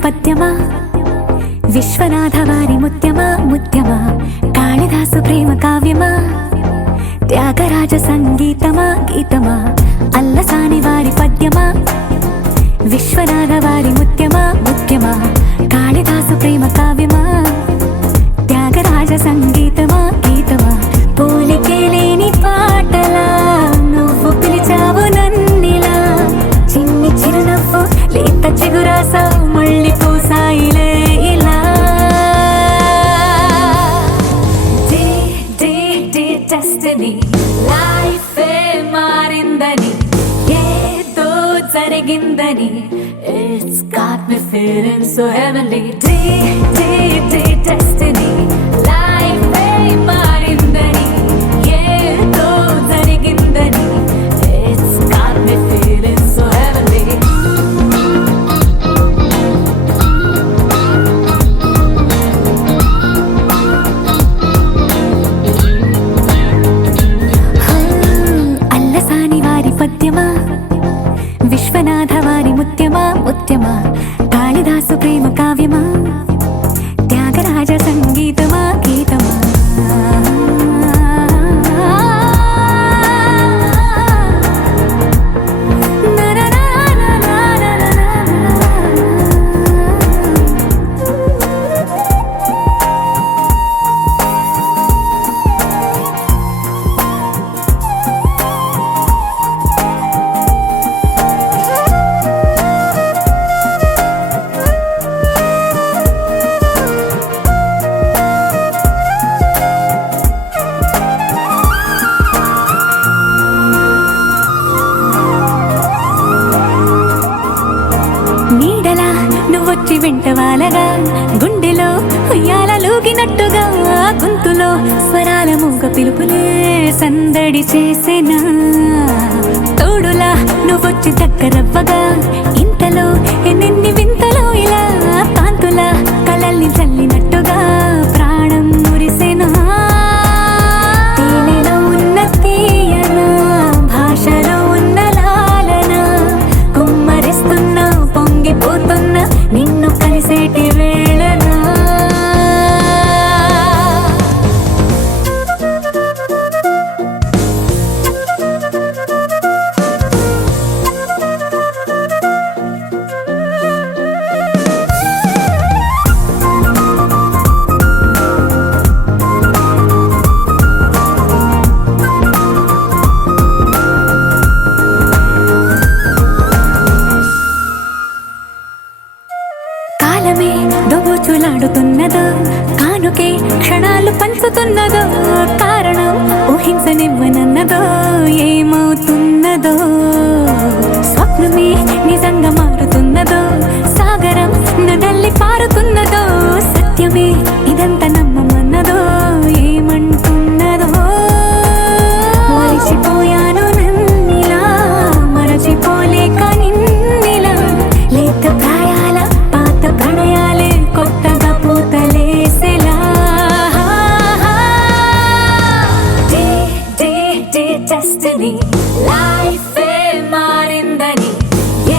పద్యమా విశ్వనాథ వారి ముత్యమా ముత్యమా కాళిదాసు ప్రేమ కావ్యమా త్యాగరాజ సంగీతమా గీతమా అల్లసాని వారి పద్యమా విశ్వనాథ వారి ముత్యమా ముత్యమా కాళిదాసు ప్రేమ కావ్యమా త్యాగరాజ సంగీతమా గీతమా పోలికే లేని పాటలా నువ్వు పిలిచావు నన్నిలా చిన్ని చిరునవ్వు లేత చిగురాసా మళ్ళీ పూసాయిలే ఇలా డెస్టినీ లైఫే మారిందని ఏదో జరిగిందని It's got me feeling so heavenly destiny లైఫే మారిందని ఏదో జరిగిందని It's got me feeling so heavenly Allasani వారి పద్యమా విశ్వనాథ వారి ముత్యమా ముత్యమా కాళిదాసు ప్రేమ కావ్యమా త్యాగరాజ సంగీతమా గీతమా నీడలా నువ్వొచ్చి వెంట వాలగా గుండెలో ఉయ్యాలూగినట్టుగా గొంతులో స్వరాల మూగ పిలుపులే సందడి చేసేనా తోడులా నువ్వొచ్చి దగ్గరవ్వగా ఇంతలో ఎన్నెన్ని వింతలో ఇలా కాంతుల కలల్ని చల్లినట్టుగా ప్రాణం మురిసేనా తేనెలో ఉన్న తీయన భాషలో ఉన్న లాలన కుమ్మరిస్తున్నా పొంగిపోతున్నా నిన్ను కలిసేటి వేళనా కాలమే దోబూచులాడుతున్నదో కానుకే క్షణాలు పంచుతున్నదో కారణం ఊహించనివ్వనన్నదో ఏమవుతున్నదో స్వప్నమే నిజంగా మారుతున్నదో సాగరం నదల్లి పారుతున్నదో సత్యమే ఇదంతా నమ్మమన్నదో ఏమంటున్నదో మరిచిపోయాను నన్నిలా మరచిపోలేక నిన్నిలా లేత ప్రాయాల పాత ప్రణయాలే కొత్తగా పూతలేసేలా డెస్టినీ లైఫే మారిందని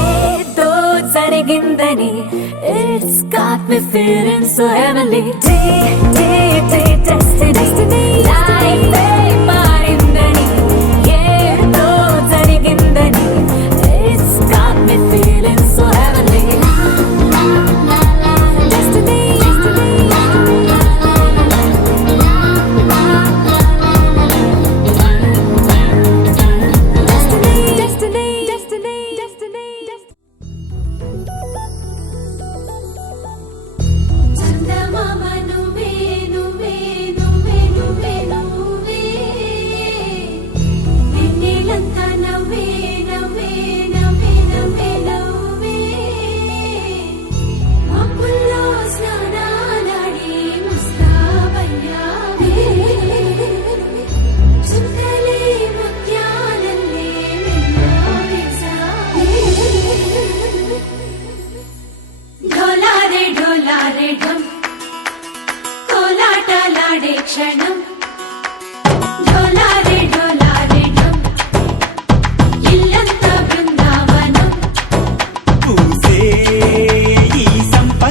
ఏదో జరిగిందని It's got me feeling so heavenly destiny లైఫే మారిందని ఏదో జరిగిందని It's got me feeling so heavenly destiny చందమామ నువ్వే నువ్వే నువ్వే నువ్వే నువ్వే వెన్నెలంతా నవ్వే నవ్వే నవ్వే నవ్వే నవ్వే మబ్బుల్లో స్నానాలాడి ముస్తాబయ్యావే చుక్కలే ముత్యాలల్లే మెల్లో వేసావే ढोलारे ढम कोलाटलाडे क्षणम ढोलारे ढम ఇల్లంతా బృందావనం పూసే ఈ సంప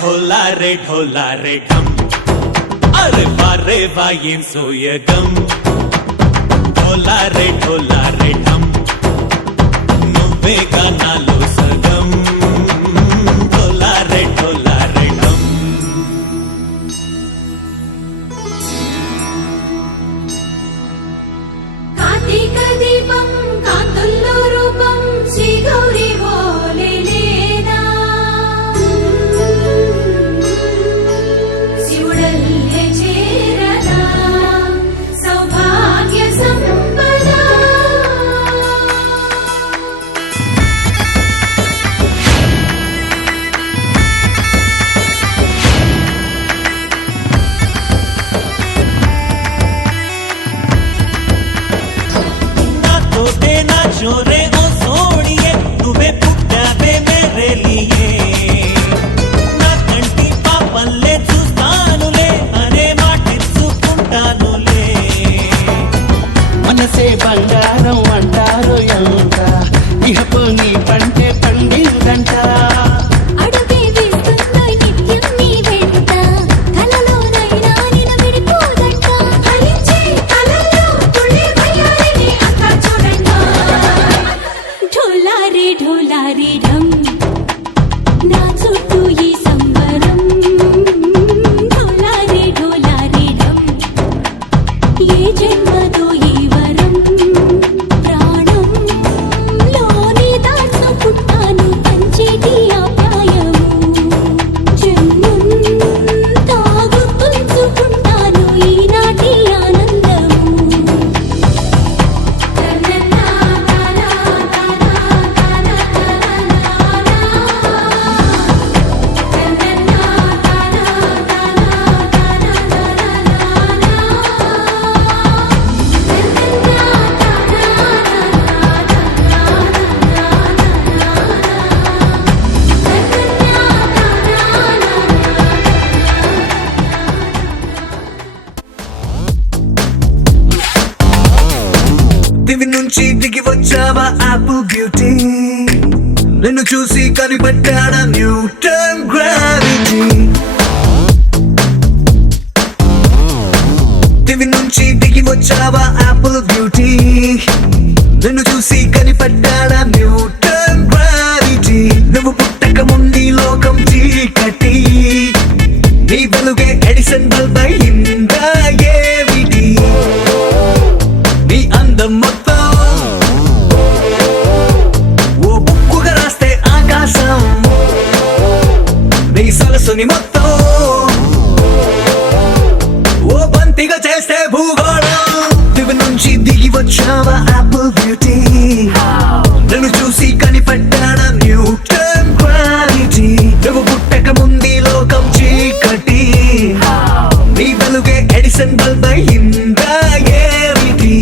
ढोला रे ढम अरे वारे वायें सोयगम ढोला रे ढम నువ్వే గానాలో సగం ढोला रे ढम కార్తీక దీపం కాంతుల్లో రూపం శ్రీ గౌరీ ఓలే లేదా శివుడల్లే చేరదా సౌభాగ్య సంపద తోటే నా చోరే ఓ సోడియే నువ్వే పుట్టావే మేరే లియే నా కంటి పాపల్లే చూస్తానులే అనే మాటిచ్చుకుంటానులే మనసే బంగారం అంటారు ఎంత ఇహపు నీ పంటే పండిందంట అడుగే వేస్తున్నా నిత్యం నీ వెంట కలలోనైనా నిన్ను విడిపోదంట ఫలించే కలల్లో తుళ్ళే వయ్యారిని అంతా చూడండి ఢోలా రే ఢమ్ నా చుట్టూ ఈ సంబరం ఢోలా రే ఢమ్ ఏ జన్మదో ఈ వరం ప్రాణంలోనే దాచుకుంటాను పంచేటి ఆప్యాయము జన్మంతా గుర్తుంచుకుంటాను ఈనాటి ఆనందము దివి నుంచి దిగి వచ్చావా యాపిల్ బ్యూటీ నిన్ను చూసి కనిపెట్టాడా న్యూటన్ గ్రావిటీ దివి నుంచి దిగి వచ్చావా యాపిల్ బ్యూటీ నిన్ను చూసి కనిపెట్టాడా న్యూటన్ గ్రావిటీ నువ్వు పుట్టక ముందు లోకం చీకటి నీ వెలుగే ఎడిసన్ బల్బ్ అయిందా ఏమిటి నీ అందం మొత్తం ఓ బుక్కుగా రాస్తే ఆకాశం నీ సరస్సుని మొత్తం ఓ బంతిగా చేస్తే భూగోళం దివి నుంచి దిగి వచ్చావా యాపిల్ బ్యూటీ నన్ను చూసి కనిపెట్టాడా న్యూటన్ గ్రావిటీ నువ్వు పుట్టక ముందు లోకం చీకటి నీ వెలుగే ఎడిసన్ బల్బ్ అయిందా ఏమిటి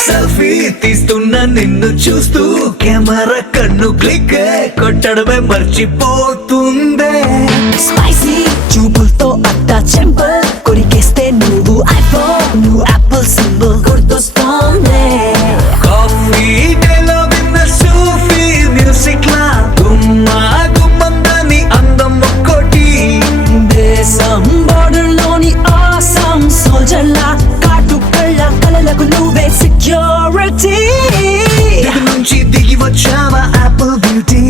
సెల్ఫీ తీస్తున్నా నిన్ను చూస్తూ కెమెరా కన్ను క్లిక్ కొట్టడమే మర్చిపోతుందే స్పైసీ చూపులతో అట్టా చెంపల్ కొరికేస్తే నువ్వు ఐఫోన్ నువ్వు యాపిల్ సింబల్ గుర్తొస్తోంది కాఫీ డేలో విన్న సూఫీ మ్యూజిక్ లా గుమ్మా గుమ్మం దాని అందం ఒక్కోటి దేశం బోర్డర్లోని ఆసాం సోల్జర్లా కాటు కళ్ళ కలలకు నువ్వే సెక్యూరిటీ దిగి నుంచి దిగి వచ్చావా యాపిల్ బ్యూటీ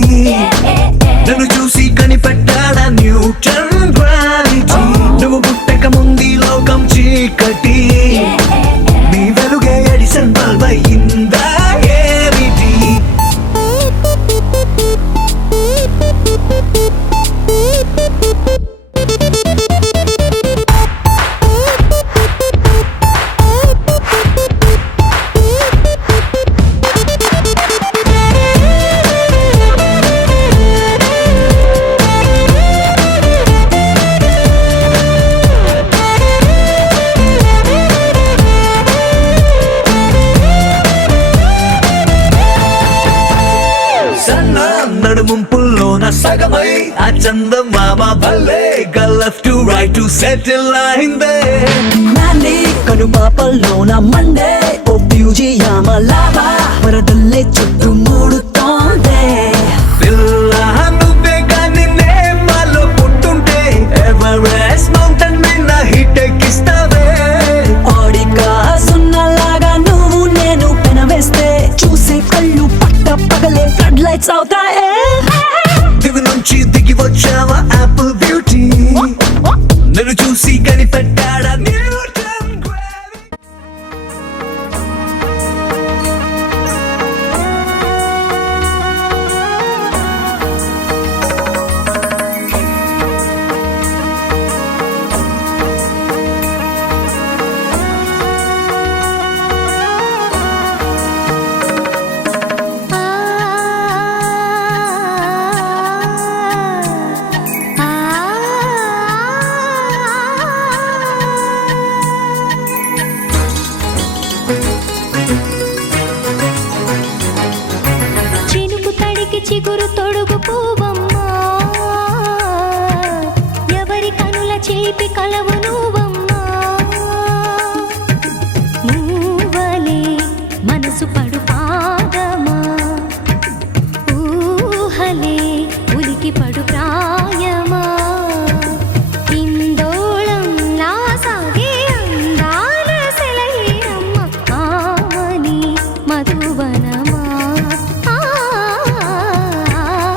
నన్ను చూసి కనిపెట్టాడా న్యూటన్ గ్రావిటీ నువ్వు పుట్ట సగమై ఆ చందమామ భలే left to right to settle అయిందే నాని కనుపాపల్లోన మండే ఓ బ్యూజియామ లావా వరదల్లే చుట్టూ మూడుతోందే పిల్ల నువ్వే గాని నేమాలో పుట్టుంటే ఎవరెస్ట్ మౌంటైన్ మీద హిట్ ఎక్కిస్తావే ఆడిగా సున్నలాగా నువ్వు నేను పెనవేస్తే చూసే కళ్ళు పట్ట పగలే ఫ్లడ్ లైట్స్ అవుతాయే దిగు నుంచి దిగి వచ్చావా యాపిల్ బ్యూటీ నన్ను చూసి కనిపెట్టాడా న్యూటన్ గ్రావిటీ చినుకు తడికి చిగురు తొడుగు పువ్వమ్మా ఎవరి కనుల చేపి కలవు నువ్వమ్మా మూవలే మనసు పడు పాదమా ఊహలే ఉలికి పడు ప్రాయమా ఇందోళంలా సాగే అందాల సెలయేరమ్మ ఆమని మధువనమా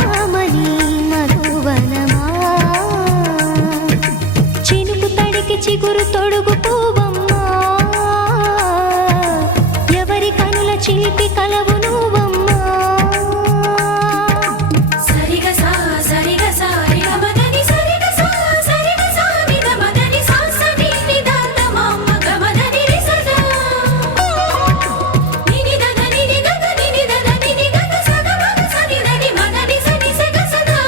ఆమని మధువనమా చినుకు తడికి చిగురు తొడుగు పువ్వమ్మా ఎవరి కనుల చిలిపి కలవు నువ్వమ్మా సరిగ సా సరిగ సా రిగ మదని సరిగ సా సరిగ సా నిద మదని సా సని నిదాత మమ్మ గమదని రిసదా నిని దద నిని గద నిని దద నిని గద సద మగ సని దని మదని సని సగ సదా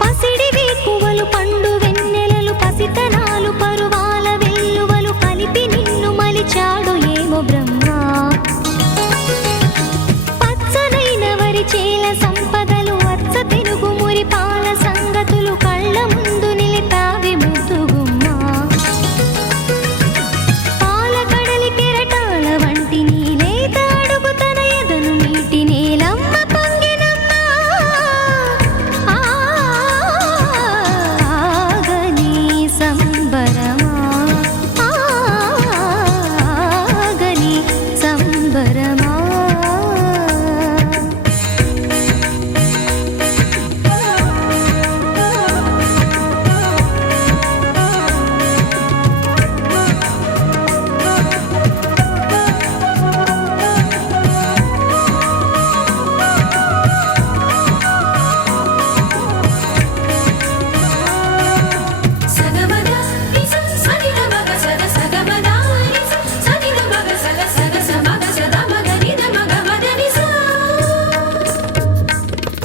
పసిడి వేకువలు పండు వెన్నెలలు పసితనాలు పరువాల వెల్లువలు కలిపి నిన్ను మలిచాడు ఏమో బ్రహ్మ పచ్చనైన వరి చేల సంపదలు అచ్చ తెనుగు మురి పాల సంగతులు కళ్ళ ముందు నిలిపావి ముద్దుగుమ్మ పాల కడలి కెరటాల వంటి నీలేత అడుగు తన ఎదను నీటి నేలమ్మ పొంగినమ్మ ఆగని సంబరమా ఆగని సంబరమా సగమద నిస సనిద మగ సద సగమద నిస సనిద మగ సగ సగ సమగ సద మగ నిద మగ మద నిస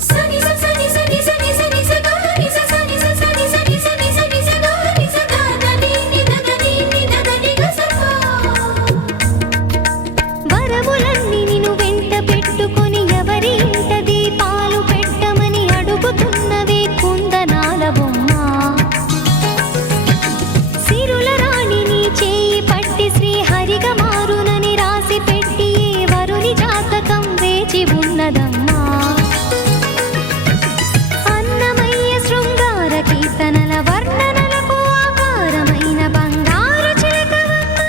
సని స సని సని సని సని స గ నిస సని స సని సని సని సని స గ నిస ద ద ని ని ద ద ని ని ద ద ని గ స ప వరములన్నీ నిన్ను వెంట పెట్టుకొని ఎవరి ఇంట దీపాలు పెట్టమని అడుగుతున్నవే కుందనాల బొమ్మ సిరుల రాణి నీ చేయి పట్టి శ్రీహరిగా మారునని రాసి పెట్టి ఏ వరుని జాతకం వేచి ఉన్నదమ్మా అన్నమయ్య శృంగార కీర్తనల వర్ణనలకు ఆకారమైన బంగారు చిలకవమ్మా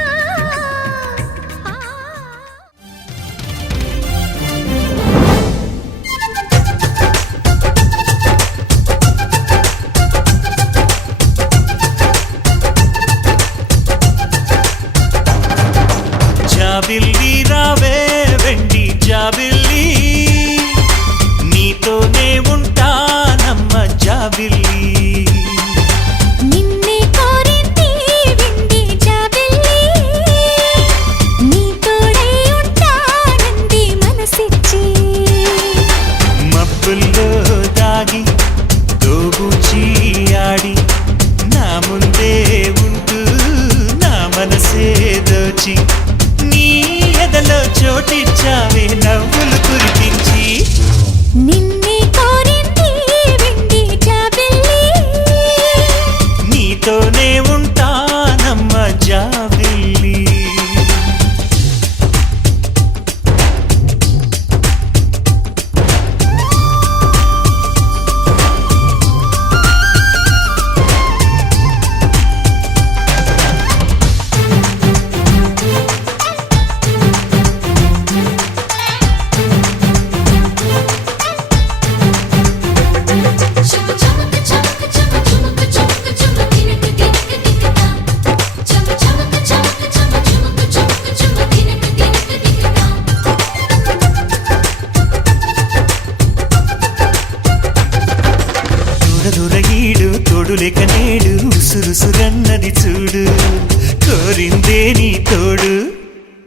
జాబిల్లి రావే వెండి జాబిల్లి నీతోనే ఉంటానమ్మ జాబిల్లి నిన్నే కోరింది వింది జాబిల్లి నీ తోడై ఉంటానంది మనసిచ్చి మబ్బుల్లో దాగి దోబుచి ఆడి నా చోటిచ్చావే నవ్వులు కురిపించి. నిన్నే కోరింది వెండి జాబిల్లి నీతోనే ఉంటానమ్మ జాబిల్లి. చమ చమక చమక చమ చమక చమక చమ తినక తినక తినక చమ చమక చమక చమ చమక చమక చమ తినక తినక తినక దూర ఈడు తోడులేక నేడు ఉసురుసురన్నది చూడు, కోరిందే నీ తోడు.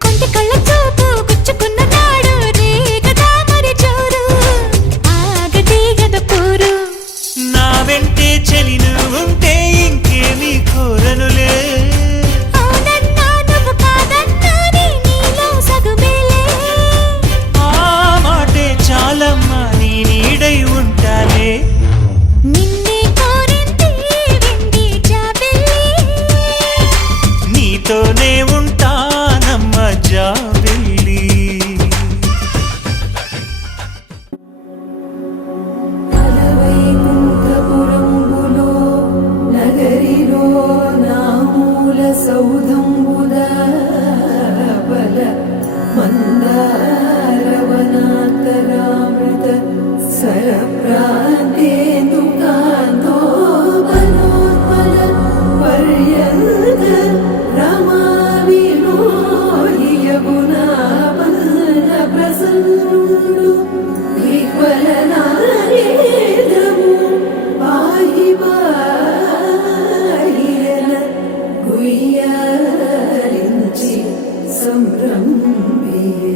కొంటి కళ్ళ చూపు గుచ్చుకున్న నాడు రేగదా మరి చూడు ఆగది గద పూరు. నా వెంటే చెలిను ఉంటే ఇంకేమీ కోరనులే. అవునన్నా నువ్వు కాదన్నా నీలో సగుమేలే. ఆ మాటే చాలమ్మా నీ నీడై ఉంటాలే. నిన్నే కోరింది వెండి జాబిల్లి నీతోనే ఉంటానమ్మ జాబిల్లి. వైకుంఠపురంబులో నగరిలో నామూల సౌధంబుద బల మందారవనాతరామృత సరప్రాంతేందుకాంతో మనోత్పల పర్యంత రమావినోదియగుణాపన్న ప్రసన్నుడు విహ్వలనారేదము పాహి పాహియన గుయ్యారించి సంభ్రమియే.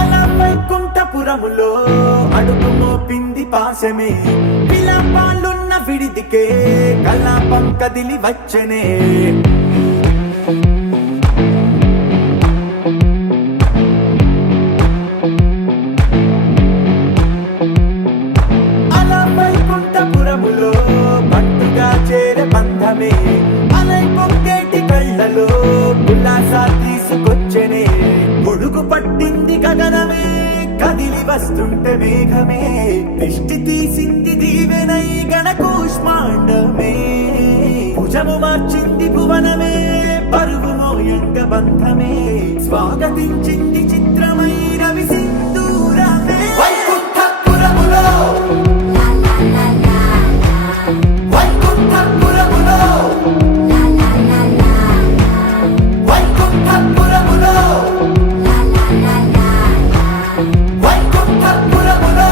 అలా వైకుంఠపురములో అడుగు మోపింది పాశమే, విలాపాలున్న విడిదికే కలాపం కదిలి వచ్చనే. అలా వైకుంఠపురములో పట్టుగా చేరే బంధమే, అలై పొంగేటి కళ్ళలో ఉల్లాసా తీసుకొచ్చనే. గొడుగు పట్టింది గగనమే కదిలి వస్తుంటే మేఘమే, దృష్టి తీసింది దీవెనై గణకూష్మాండమే. భుజము మార్చింది భువనమే పరువు మోయంగ బంధమే, స్వాగతించింది చిత్రమై రవి సింధూరమే. వైకుంఠపురములో వైకుంఠపురములో వైకుంఠపురములో వైకుంఠపురములో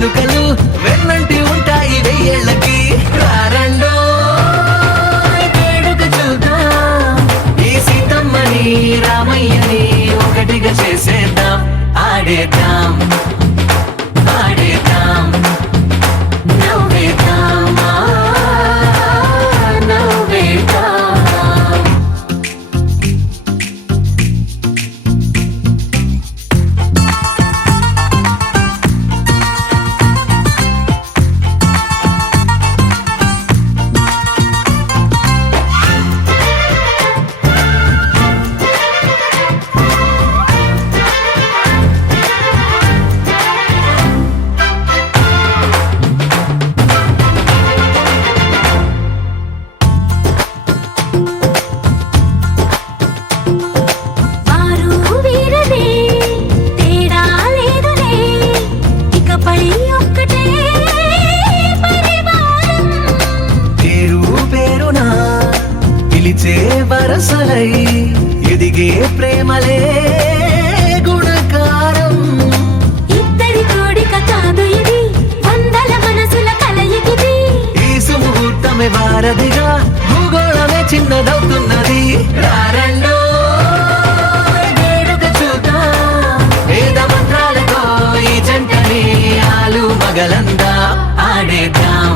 కానుకలు వెన్నంటి ఉంటాయి వెయ్యేళ్ళకి రారండో వేడుక చూద్దాం ఈ సీతమ్మని రామయ్యని ఒకటిగా చేసేద్దాం ఆడేద్దాం ఆడేద్దాం నవ్వేద్దాం నవ్వేద్దాం వారు వీరనే తేడా లేదులే ఇకపై ఒక్కటే పరివారం పేరు పేరున పిలిచే వరసలై ఎదిగే ప్రేమలే గుణకారం ఇద్దరి కోడిక కాదు ఇది వందల మనసుల కలయికిది ఈ సుముహూర్తమే వారధిగా భూగోళమే చిన్నదవుతున్నది రారండో వేడుక చూద్దాం వేద మంత్రాలతో ఈ జంటని ఆలు మగలందా ఆడేద్దాం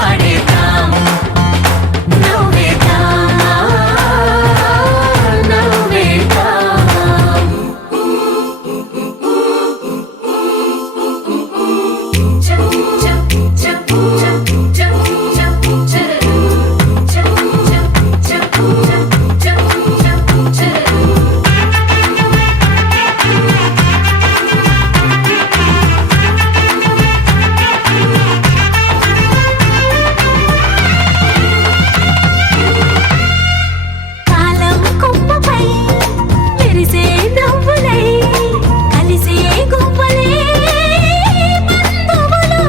ఆడేద్దాం నవ్వేద్దాం నవ్వేద్దాం కాలం కొమ్మపై మెరిసే నవ్వులై కలిసే గువ్వలే బంధువులు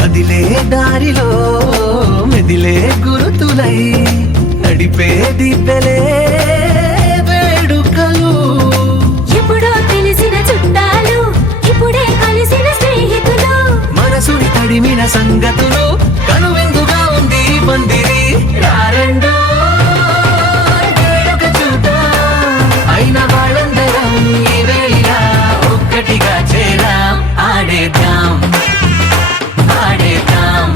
కదిలే దారిలో మెదిలే గురుతులై నడిపే దిబ్బెలే వేడుకలు ఎప్పుడో తెలిసిన చుట్టాలు ఇప్పుడే కలిసిన స్నేహితులు మనసుని తడిమిన సంగతులు కనువిందుగా ఉంది ఈ పందిరి రారండో వేడుక చూద్దాం అయిన వాళ్ళందరం ఈ వేళ ఒక్కటిగా చేరాం ఆడేద్దాం ఆడేద్దాం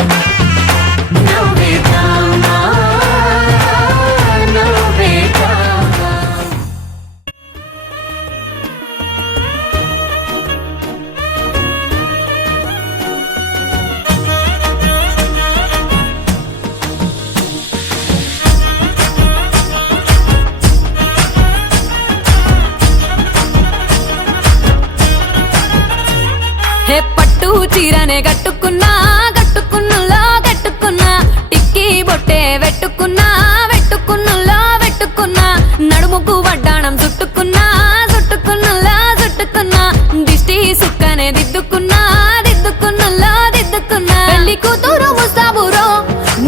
నవ్వేద్దాం నవ్వేద్దాం హే పట్టు చీరనే గట్టుకున్నా గట్టుకున్నులో గట్టుకున్నా టిక్కీ బొట్టే వెట్టుకున్నా వెట్టుకున్నులో వెట్టుకున్నా నడుముకు వడ్డాణం చుట్టుకున్నా చుట్టుకున్నులో చుట్టుకున్నా దిష్టి సుక్కనే దిద్దుకున్నా దిద్దుకున్నులో దిద్దుకున్నా పెళ్లి కూతురు వస్తావురో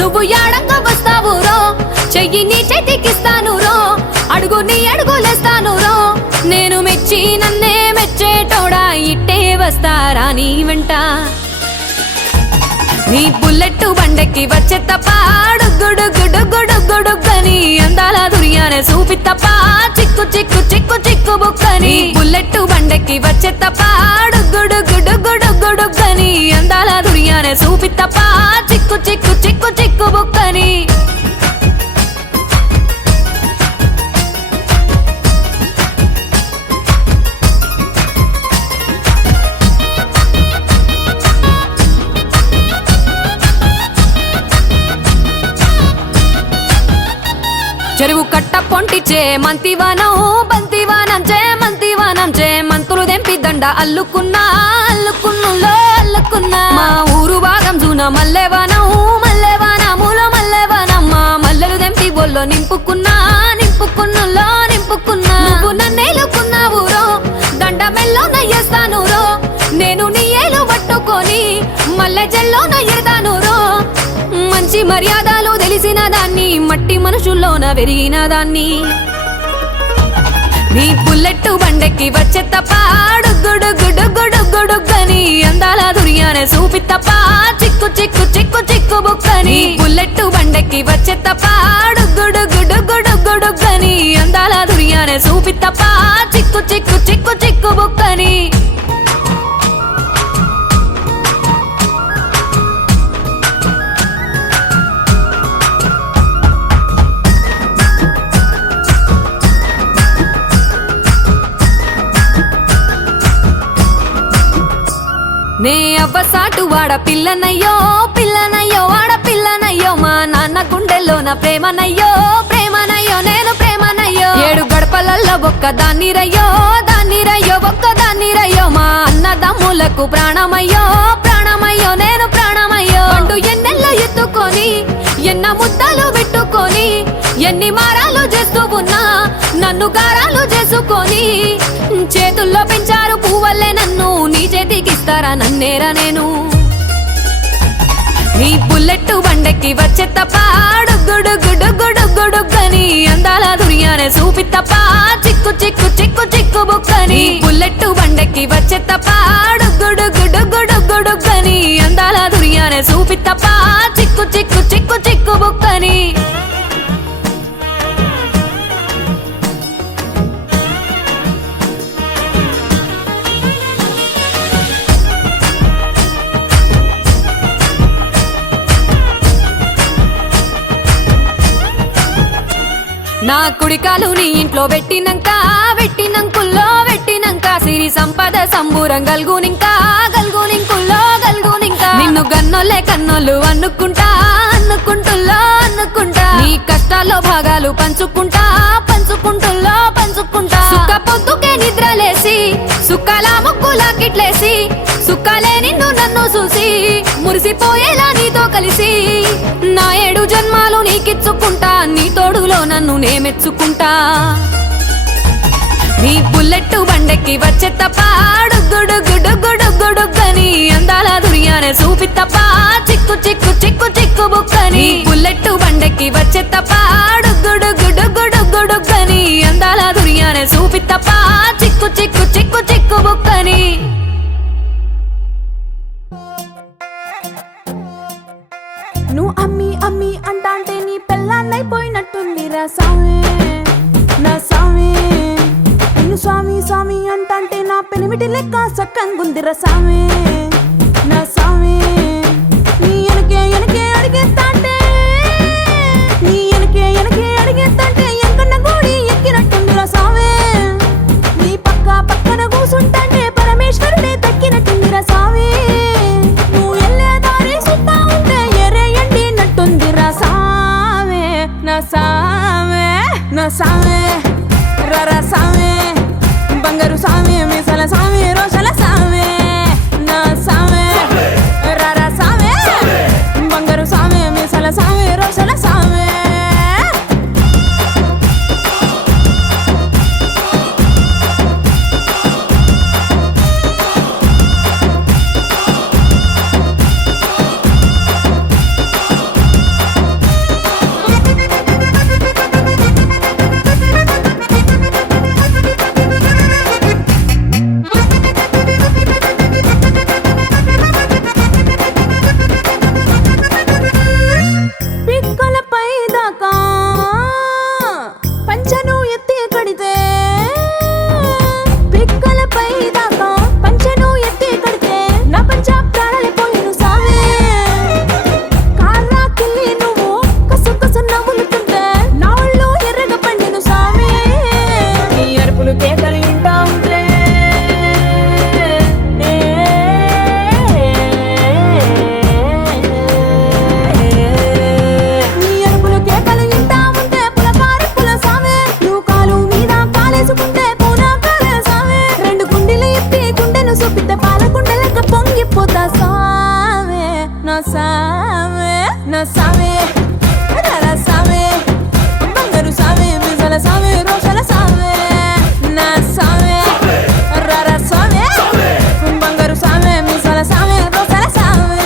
నువ్వు యాడంగా వస్తావురో చెయ్యి నీ చేతికిస్తాను రో అడుగు నీ అడుగులేస్తాను రో నేను మెచ్చి నన్నే మెచ్చేటోడా ఇట్టే వస్తారా నీ వెంట నీ బుల్లెట్ బండెక్కి వచ్చే తప్ప గుడుగుడుగుడుగుడుగుడుగని అందాల దుర్యానే చూపి తప్ప చిక్కు చిక్కు చిక్కు చిక్కు బుక్కని బుల్లెట్ బండెక్కి వచ్చే తప్ప గుడుగుడుగుడుగుడుగని అందాల దుర్యానే చూపి తప్ప చిక్కు చిక్కు చిక్కు చిక్కు బుక్కని చెరువు కట్ట పొంటిచే మంతివానం బంతివానం చే మంతివానం చే మంతులు దెంపి దండ అల్లుకున్నా అల్లుకున్నులో అల్లుకున్నా మా ఊరు భాగం జూన మల్లెవానం మల్లెవానములో మల్లెవానం మా మల్లెలు దెంపి బొల్లో నింపుకున్నా నింపుకున్నులో నింపుకున్నా నువ్వు నన్నేలుకున్నావు రో దండ మెల్లో నయ్యేస్తాను రో నేను నీ ఏలు పట్టుకొని మల్లె జల్లో నయ్యేదాను రో మంచి మర్యాదలు తెలిసిన దాన్ని మట్టి మనుషుల్లోన పెరిగిన దాన్ని నీ బుల్లెట్ బండెక్కి వచ్చే తప్ప గుడుగుడుగుడుగుడుగని చూపి తప్ప చిక్కు చిక్కు చిక్కు చిక్కు బుక్కని బుల్లెట్ బండెక్కి వచ్చే తప్ప డుగ్గుడుగ్గుడుగ్గుడుగ్గుడుగ్గని అందాల దుర్యానే చూపి తప్ప చిక్కు చిక్కు చిక్కు చిక్కు బుక్కని నే అవ్వసాటు వాడ పిల్లనయ్యో పిల్లనయ్యో వాడ పిల్లనయ్యో మా నాన్న గుండెల్లోన ప్రేమనయ్యో ప్రేమనయ్యో నేను ప్రేమనయ్యో 7 గడపలల్లో ఒక్క దాన్ని రయ్యో ఒక్క దాన్ని రయ్యో మా అన్నదమ్ములకు ప్రాణమయ్యో ప్రాణమయ్యో నేను ప్రాణమయ్యో అంటూ ఎన్నెల్లో ఎత్తుకొని ఎన్న ముద్దలు పెట్టుకొని ఎన్ని మారాలు చేస్తూ ఉన్నా నన్ను గారాలు చేసుకొని చేతుల్లో పెంచారు పువ్వల్లే నన్ను నీ చేతికిస్తారా నన్నేరా నేను నీ బుల్లెట్ బండెక్కి వచ్చే తప్ప డుగ్గుడుగ్గుడుగ్గుడుగ్గుడుగ్గని అందాల దుర్యానే చూపి తప్ప చిక్కు చిక్కు చిక్కు చిక్కు బుక్కని బుల్లెట్ బండెక్కి వచ్చే తప్ప డుగ్గుడుగ్గుడుగ్గుడుగ్గుడుగ్గని అందాల దుర్యానే చూపి తప్ప చిక్కు చిక్కు చిక్కు చిక్కు బుక్కని నా కుడికాలు నీ ఇంట్లో పెట్టినంకుల్లో పెట్టినంక సిరి సంపద సంబూరం గల్గునింకా నిన్ను గన్నోలే కన్నోళ్ళు అనుకుంటా నీ కష్టాల్లో భాగాలు పంచుకుంటా సుక్క పొద్దుకే నిద్రలేసి సుక్కల ముక్కులా కిట్లేసి సుక్కలే నిన్ను నన్ను చూసి మురిసిపోయేలా నీతో కలిసి నా 7 జన్మాలు నీకిచ్చుకుంటా నీ తోడులో నన్ను నే మెచ్చుకుంటా నీ బుల్లెట్ బండెక్కి వచ్చే తప్ప డుగ్గుడుగ్గుడుగ్గుడుగ్గుడుగ్గని అందాల దుర్యానే చూపి తప్ప చిక్కు చిక్కు చిక్కు చిక్కు బుక్కని బుల్లెట్ బండెక్కి వచ్చే తప్ప డుగ్గుడుగ్గుడుగ్గుడుగ్గుడుగ్గని అందాల దుర్యానే చూపి తప్ప చిక్కు చిక్కు చిక్కు చిక్కు బుక్కని నువ్వు అమ్మి అమ్మి అంటాంటే నీ పెళ్ళాన్నైపోయినట్టుంది రా సామి నా సామి నిన్ను స్వామి స్వామి అంటాంటే నా పెనిమిటి లెక్క సక్కంగుందిరా సామి నా సామి నీ ఎనకే అడిగేస్తాంటే నీ ఎనకే అడిగేస్తాంటే ఎంకన్న గూడి ఎక్కినట్టుందిరా సామి నీ పక్కన కూసుంటాంటే పరమేశ్వరుడే తక్కినట్టుందిరా సామి నువ్వు ఎల్లే దారి సుత్తా ఉంటే ఎర్రయండినట్టుందిరా సామి నా సామి నా సామి రర సామి బంగారు సామి మీసల సామి రోషల సామి నా సామి రర సామి బంగారు సామి మీసల సామి రోషల సామి పిక్కలపై దాకా పంచను ఎత్తి కడితే పిక్కలపై దాకా పంచను ఎత్తి కడితే నా పంచ ప్రాణాలు పోయిను సామే కాళ్ళకిల్లి నువ్వు కసు నవ్వులుతుంటే నా ఒళ్ళు ఎర్రగా పండిను సామే నీ అరుపులు కేకలు వింటా ఉంటే నీ అరుపులు కేకలు వింటా ఉంటే పులపారి పుల సామే నువ్వు కాలు మీద కాలేసుకుంటే పూనా కాలే సామే 2 గుండెలు ఎత్తి గుండెను చూపితే పాల గుండెలక పొంగిపోతా సామే నా సామే నా సామే రర సామే బంగారు సామే మీసల సామే రోషల సామే నా సామే రర సామే బంగారు సామే మీసల సామే రోషల సామే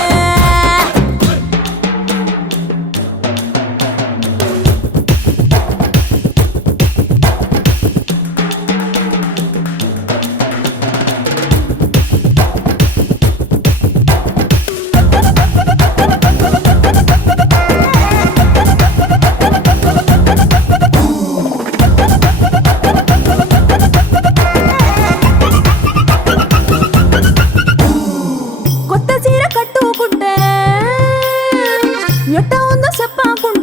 ఎట్ట ఉందో చెప్పకుండా